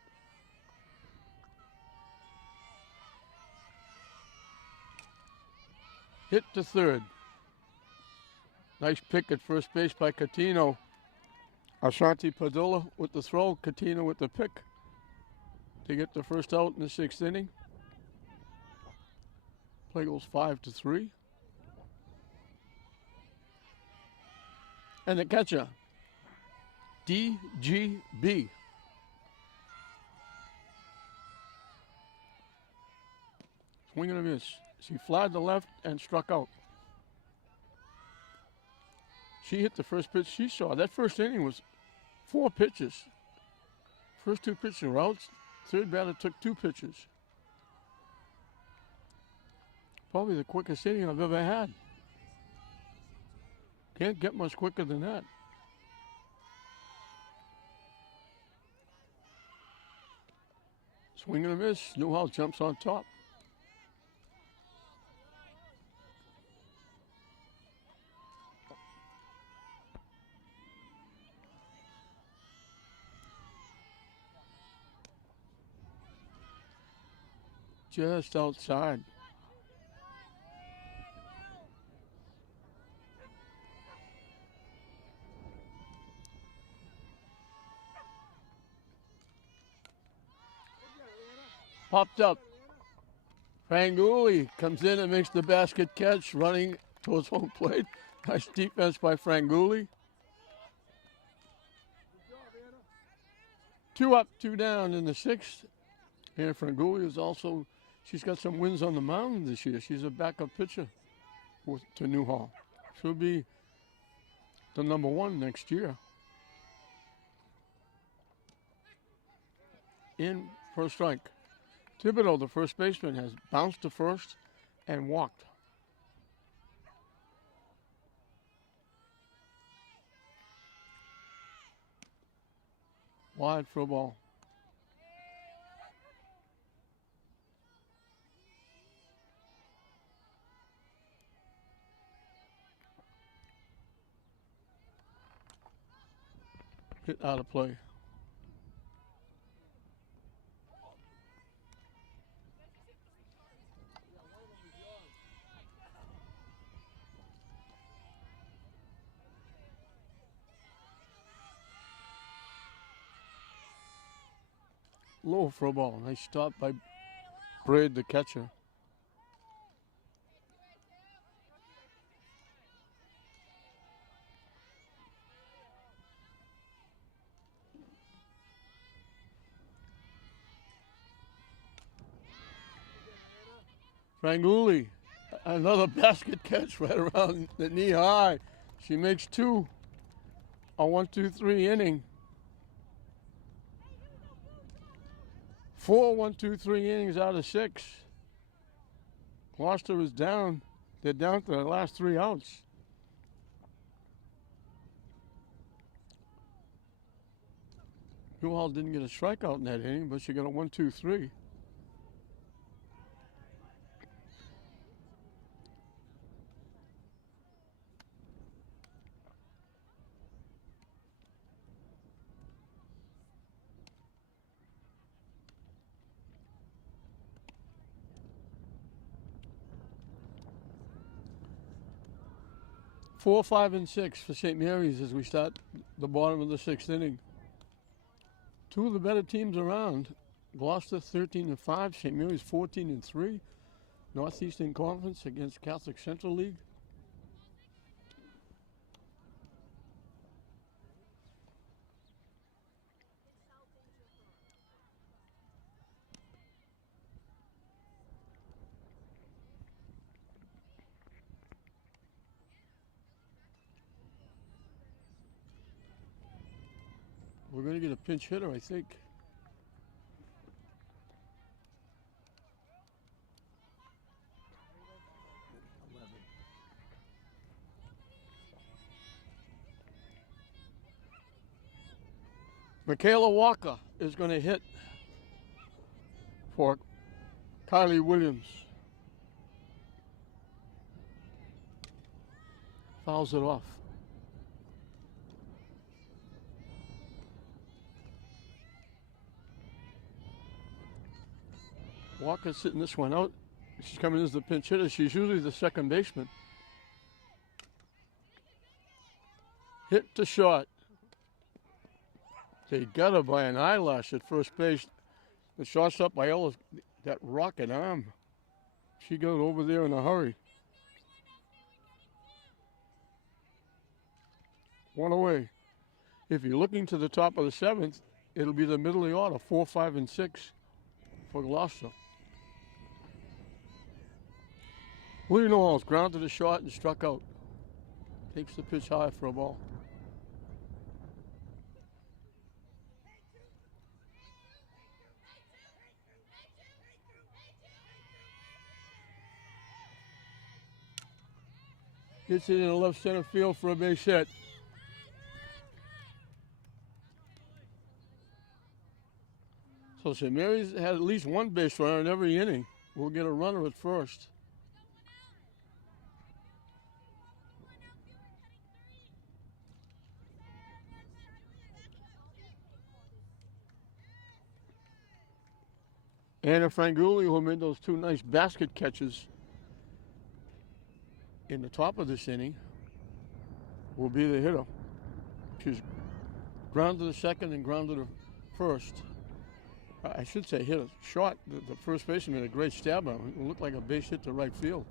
Hit to third. Nice pick at first base by Catino. Ashanti Padilla with the throw, Catino with the pick to get the first out in the 6th inning. Play goes 5-3. And the catcher, DGB. Swing and a miss. She flied to left and struck out. She hit the first pitch she saw. That first inning was 4 pitches. First 2 pitches were outs. Third batter took 2 pitches. Probably the quickest inning I've ever had. Can't get much quicker than that. Swing and a miss. Newhall jumps on top. Just outside. Popped up. Franguli comes in and makes the basket catch, running towards home plate. Nice defense by Franguli. 2 up, 2 down in the 6th. And Franguli is also, she's got some wins on the mound this year. She's a backup pitcher to Newhall. She'll be the number 1 next year. In for a strike. Thibodeau, the first baseman, has bounced to first and walked. Wide for a ball. Hit out of play. Low for a ball. Nice stop by Braid, the catcher. Franguli, another basket catch right around the knee high. She makes two. A 1-2-3 inning. 4 1-2-3 innings out of 6. Gloucester is down. They're down to the last 3 outs. Newhall didn't get a strikeout in that inning, but she got a 1-2-3. Four, 5, and 6 for St. Mary's as we start the bottom of the 6th inning. Two of the better teams around. Gloucester 13-5, St. Mary's 14-3. Northeastern Conference against Catholic Central League. We're going to get a pinch hitter, I think. Michaela Walker is going to hit for Kylie Williams. Fouls it off. Walker's sitting this one out. She's coming as the pinch hitter. She's usually the second baseman. Hit to short. They got her by an eyelash at first base. The shortstop by Ella, that rocket arm. She got over there in a hurry. One away. If you're looking to the top of the 7th, it'll be the middle of the order, 4, 5, and 6 for Gloucester. Willie Knowles grounded a shot and struck out. Takes the pitch high for a ball. Hits it in the left center field for a base hit. So St. Mary's had at least one base runner in every inning. We'll get a runner at first. Anna Franguli, who made those 2 nice basket catches in the top of this inning, will be the hitter. She's grounded to second and grounded to first. I should say hit a shot. The first baseman made a great stab on it. It looked like a base hit to right field.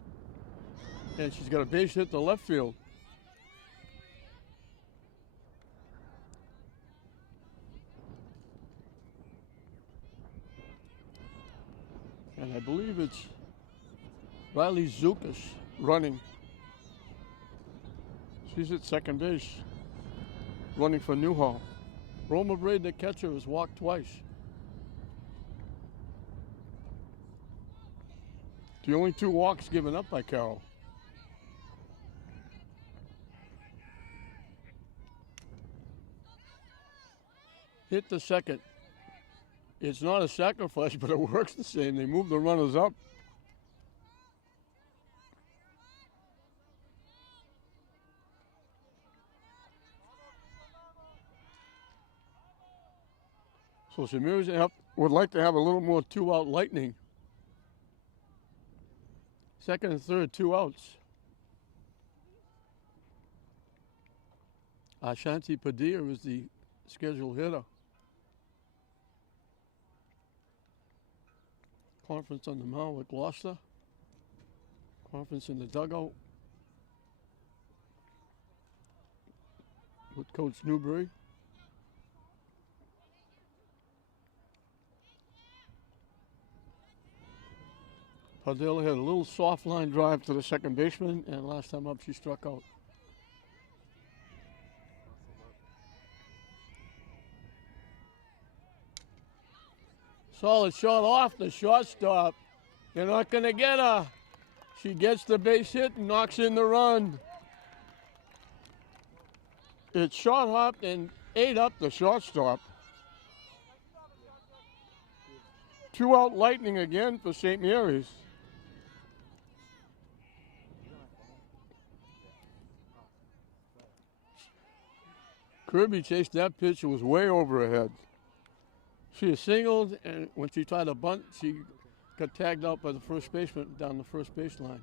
And she's got a base hit to left field. And I believe it's Riley Zukas running. She's at second base, running for Newhall. Roma Braid, the catcher, has walked twice. The only 2 walks given up by Carroll. Hit the second. It's not a sacrifice, but it works the same. They move the runners up. So St. Mary's would like to have a little more 2-out lightning. Second and third, 2 outs. Ashanti Padilla is the scheduled hitter. Conference on the mound with Gloucester. Conference in the dugout with Coach Newberry. Padilla had a little soft line drive to the second baseman, and last time up she struck out. Solid shot off the shortstop. They're not going to get her. She gets the base hit and knocks in the run. It shot hopped and ate up the shortstop. 2-out Lightning again for St. Mary's. Kirby chased that pitch. It was way over her head. She is singled, and when she tried to bunt, she got tagged out by the first baseman down the first baseline.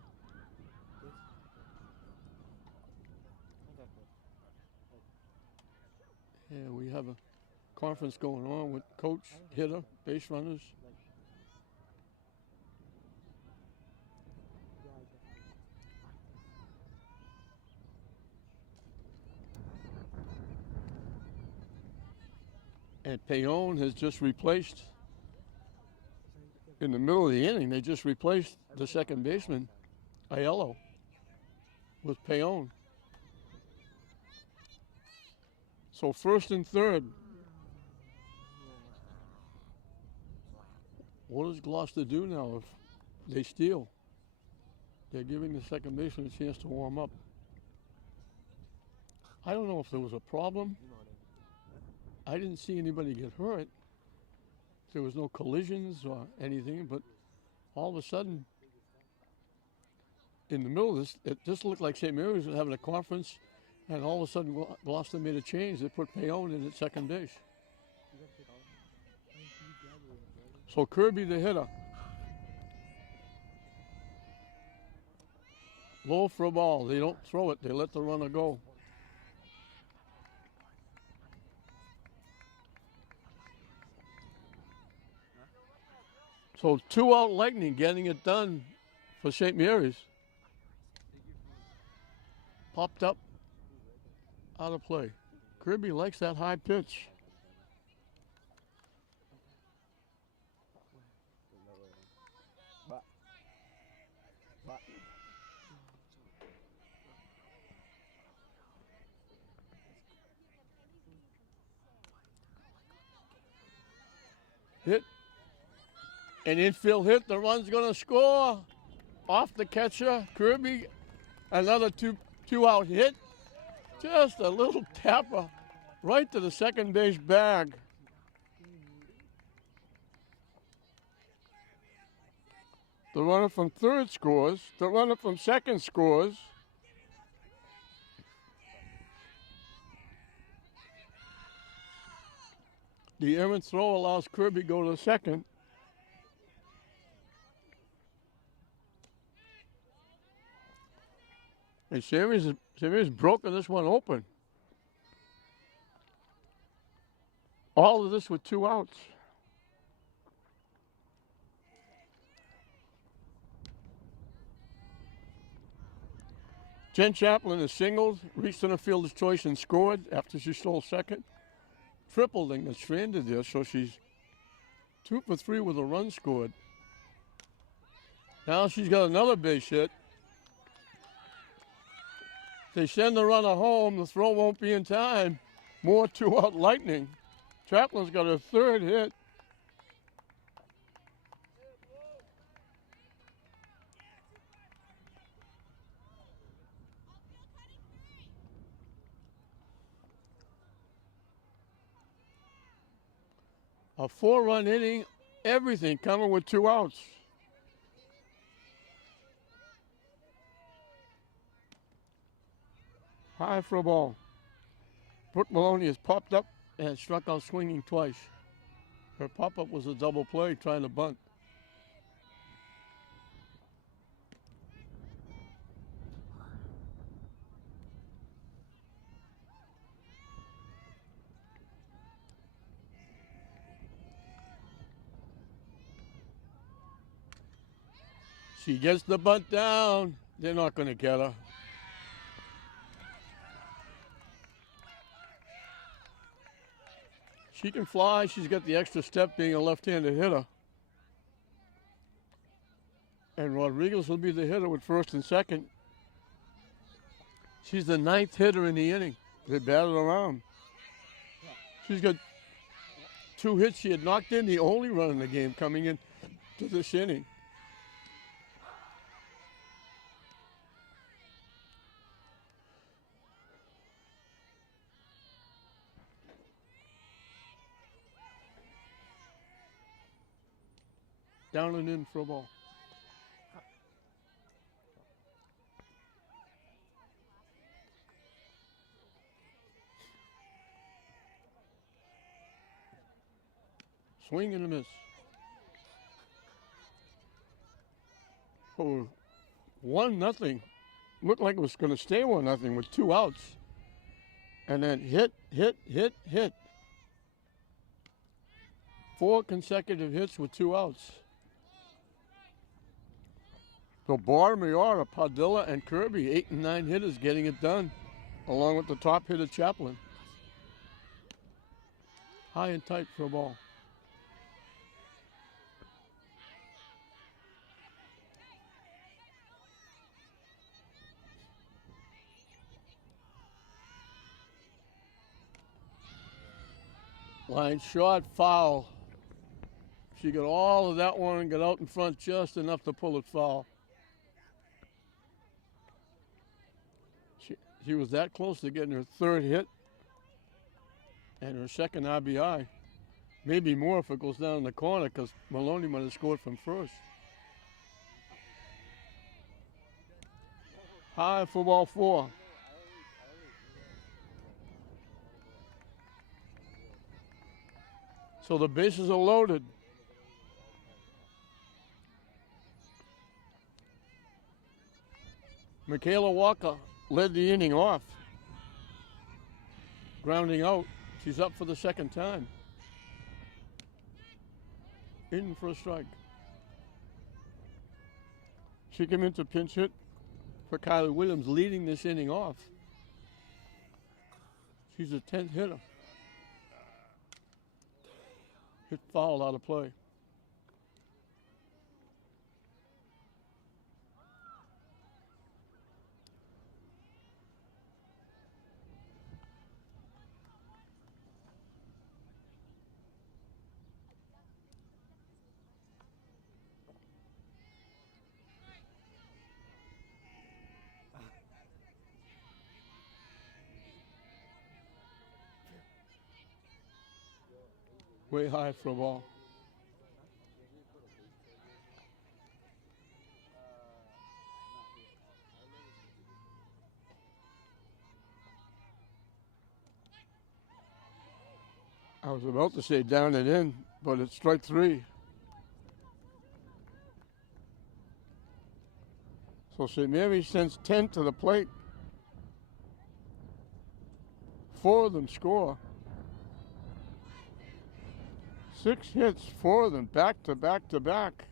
And we have a conference going on with coach, hitter, base runners. And Payon has just replaced, in the middle of the inning, they just replaced the second baseman, Aiello, with Payon. So first and third. What does Gloucester do now if they steal? They're giving the second baseman a chance to warm up. I don't know if there was a problem. I didn't see anybody get hurt. There was no collisions or anything, but all of a sudden, in the middle of this, it just looked like St. Mary's was having a conference, and all of a sudden Gloucester made a change. They put Payon in at second base. So Kirby the hitter. Low for a ball. They don't throw it. They let the runner go. So 2-out Lightning getting it done for St. Mary's. Popped up, out of play. Kirby likes that high pitch. Hit. An infield hit, the run's gonna score. Off the catcher, Kirby, another two-out hit. Just a little tapper right to the second base bag. The runner from third scores, the runner from second scores. The errant throw allows Kirby to go to second. And Sammy's broken this one open. All of this with 2 outs. Jen Chaplin is singled, reached in a fielder's choice and scored after she stole second. Tripling is stranded there, so she's 2 for 3 with a run scored. Now she's got another base hit. They send the runner home. The throw won't be in time. More 2-out Lightning. Chaplin's got her third hit. A 4-run inning, everything coming with 2 outs. High for a ball. Brooke Maloney has popped up and struck out swinging twice. Her pop-up was a double play trying to bunt. She gets the bunt down. They're not going to get her. She can fly. She's got the extra step being a left-handed hitter. And Rodriguez will be the hitter with first and second. She's the 9th hitter in the inning. They batted around. She's got 2 hits. She had knocked in the only run in the game coming in to this inning. Down and in for a ball. Swing and a miss. Oh, 1-0. Looked like it was going to stay 1-0 with 2 outs. And then hit. 4 consecutive hits with 2 outs. So Barr, Mayara, Padilla, and Kirby, 8 and 9 hitters getting it done, along with the top hitter, Chaplin. High and tight for a ball. Line shot, foul. She got all of that one and got out in front just enough to pull it foul. She was that close to getting her 3rd hit and her 2nd RBI. Maybe more if it goes down in the corner because Maloney might have scored from first. High for ball 4. So the bases are loaded. Michaela Walker led the inning off. Grounding out. She's up for the 2nd time. In for a strike. She came into pinch hit for Kylie Williams, leading this inning off. She's the 10th hitter. Hit foul out of play. Way high for a ball. I was about to say down and in, but it's strike 3. So St. Mary's sends 10 to the plate. 4 of them score. 6 hits, 4 of them back to back to back.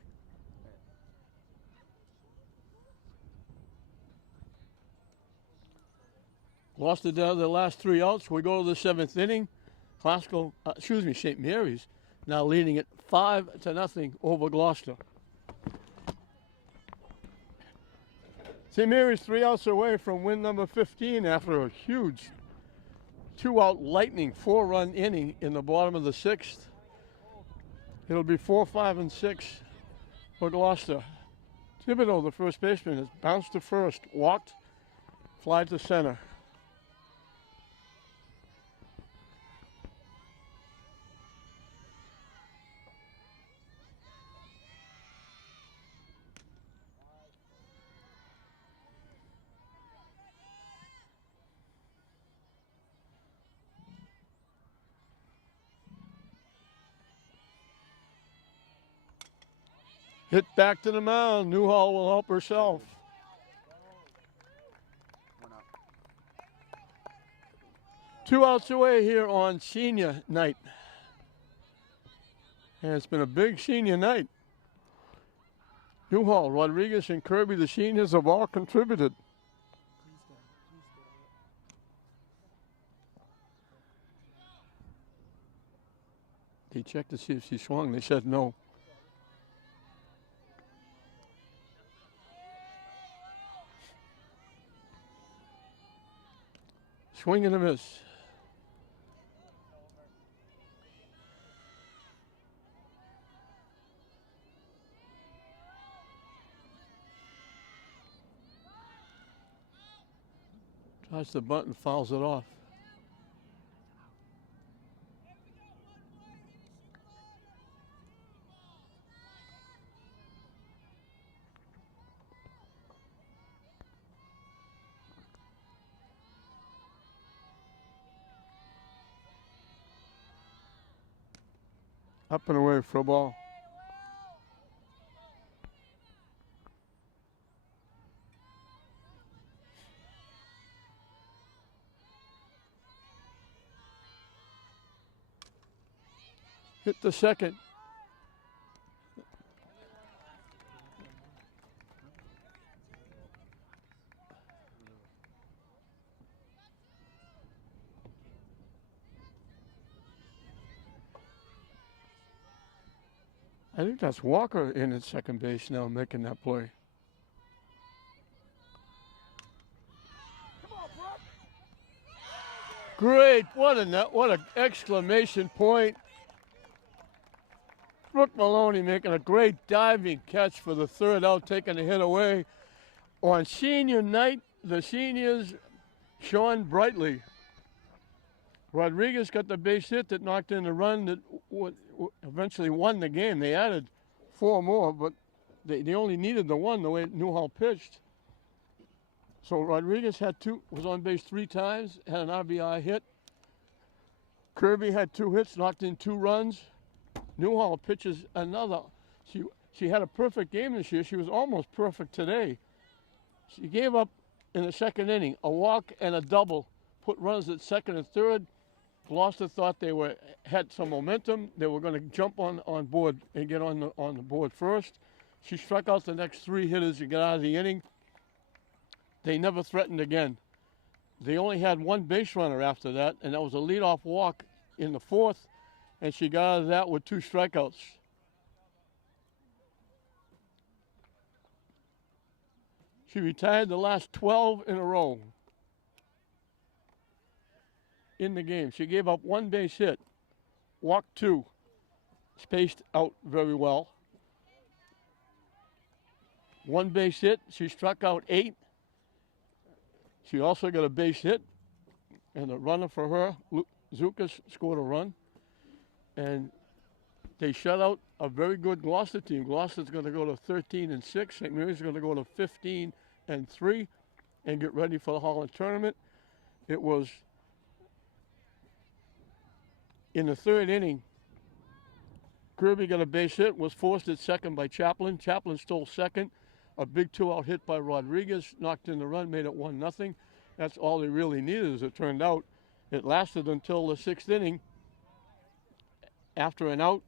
Gloucester down the last 3 outs. We go to the 7th inning. St. Mary's now leading it 5-0 over Gloucester. St. Mary's 3 outs away from win number 15 after a huge 2-out lightning 4-run inning in the bottom of the 6th. It'll be 4, 5, and 6 for Gloucester. Thibodeau, the first baseman, has bounced to first, walked, fly to center. Hit back to the mound. Newhall will help herself. Two outs away here on senior night. And it's been a big senior night. Newhall, Rodriguez, and Kirby, the seniors, have all contributed. They checked to see if she swung. They said no. Swing and a miss. Tries the bunt and fouls it off. Up and away for a ball. Hit the second. I think that's Walker in at second base now making that play. Great, what an exclamation point. Brooke Maloney making a great diving catch for the third out, taking the hit away. On senior night, the seniors shone brightly. Rodriguez got the base hit that knocked in the run that eventually won the game. They added 4 more, but they only needed the one the way Newhall pitched. So Rodriguez was on base 3 times, had an RBI hit. Kirby had 2 hits, knocked in 2 runs. Newhall pitches another. She had a perfect game this year. She was almost perfect today. She gave up in the second inning a walk and a double, put runners at second and third. Gloucester thought they had some momentum. They were going to jump on board and get on the board first. She struck out the next 3 hitters to get out of the inning. They never threatened again. They only had 1 base runner after that, and that was a leadoff walk in the 4th, and she got out of that with 2 strikeouts. She retired the last 12 in a row in the game. She gave up 1 base hit, walked 2, spaced out very well. 1 base hit, she struck out 8. She also got a base hit, and the runner for her, Zukas, scored a run. And they shut out a very good Gloucester team. Gloucester's going to go to 13-6. St. Mary's going to go to 15-3 and get ready for the Holland tournament. It was in the 3rd inning. Kirby got a base hit, was forced at second by Chaplin. Chaplin stole second. A big 2-out hit by Rodriguez, knocked in the run, made it 1-0. That's all they really needed, as it turned out. It lasted until the 6th inning. After an out,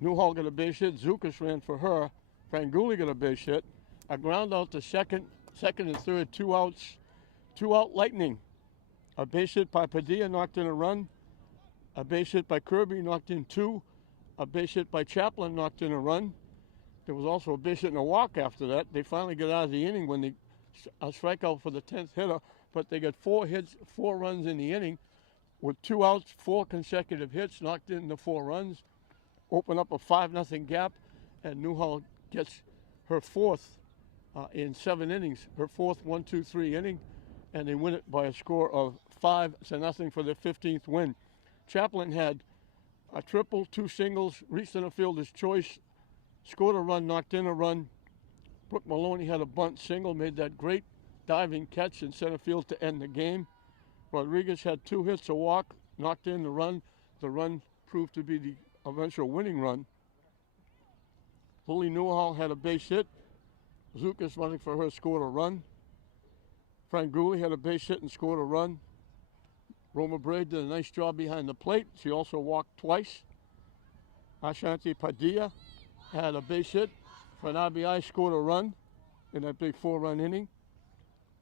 Newhall got a base hit. Zukas ran for her. Franguli got a base hit. A ground out to second and third, 2 outs. 2-out Lightning. A base hit by Padilla, knocked in a run. A base hit by Kirby, knocked in 2. A base hit by Chaplin, knocked in a run. There was also a base hit and a walk after that. They finally got out of the inning when they strikeout for the 10th hitter, but they got 4 hits, 4 runs in the inning with 2 outs, 4 consecutive hits, knocked in the 4 runs, open up a 5-0 gap, and Newhall gets her 4th in 7 innings, her 4th 1-2-3 inning, and they win it by a score of 5-0 for their 15th win. Chaplin had a triple, 2 singles, reached in the fielder's choice, scored a run, knocked in a run. Brooke Maloney had a bunt single, made that great diving catch in center field to end the game. Rodriguez had 2 hits, a walk, knocked in the run. The run proved to be the eventual winning run. Lily Newhall had a base hit. Zukas, running for her, scored a run. Franguli had a base hit and scored a run. Roma Braid did a nice job behind the plate. She also walked twice. Ashanti Padilla had a base hit for an RBI, scored a run in that big 4-run inning.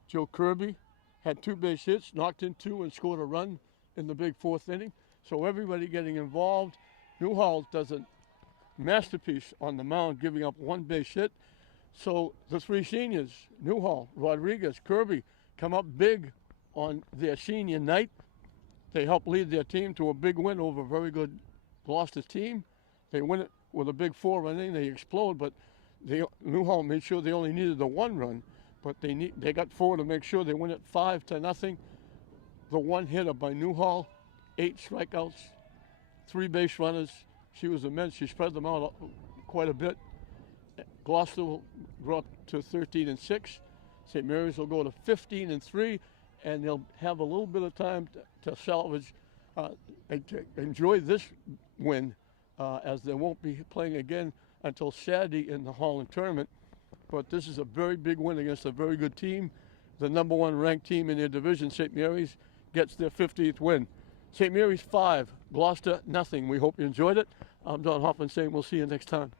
Joe Kirby had 2 base hits, knocked in 2 and scored a run in the big 4th inning. So everybody getting involved. Newhall does a masterpiece on the mound, giving up 1 base hit. So the 3 seniors, Newhall, Rodriguez, Kirby, come up big on their senior night. They helped lead their team to a big win over a very good Gloucester team. They win it with a big 4 inning. They explode, but Newhall made sure they only needed the 1 run, but they got 4 to make sure they win it 5-0. The 1 hitter by Newhall, 8 strikeouts, 3 base runners. She was immense. She spread them out quite a bit. Gloucester will go up to 13-6. St. Mary's will go to 15-3, and they'll have a little bit of time to salvage, and to enjoy this win, as they won't be playing again until Saturday in the Holland tournament. But this is a very big win against a very good team. The number 1 ranked team in their division, St. Mary's, gets their 50th win. St. Mary's 5, Gloucester nothing. We hope you enjoyed it. I'm Don Hoffman saying we'll see you next time.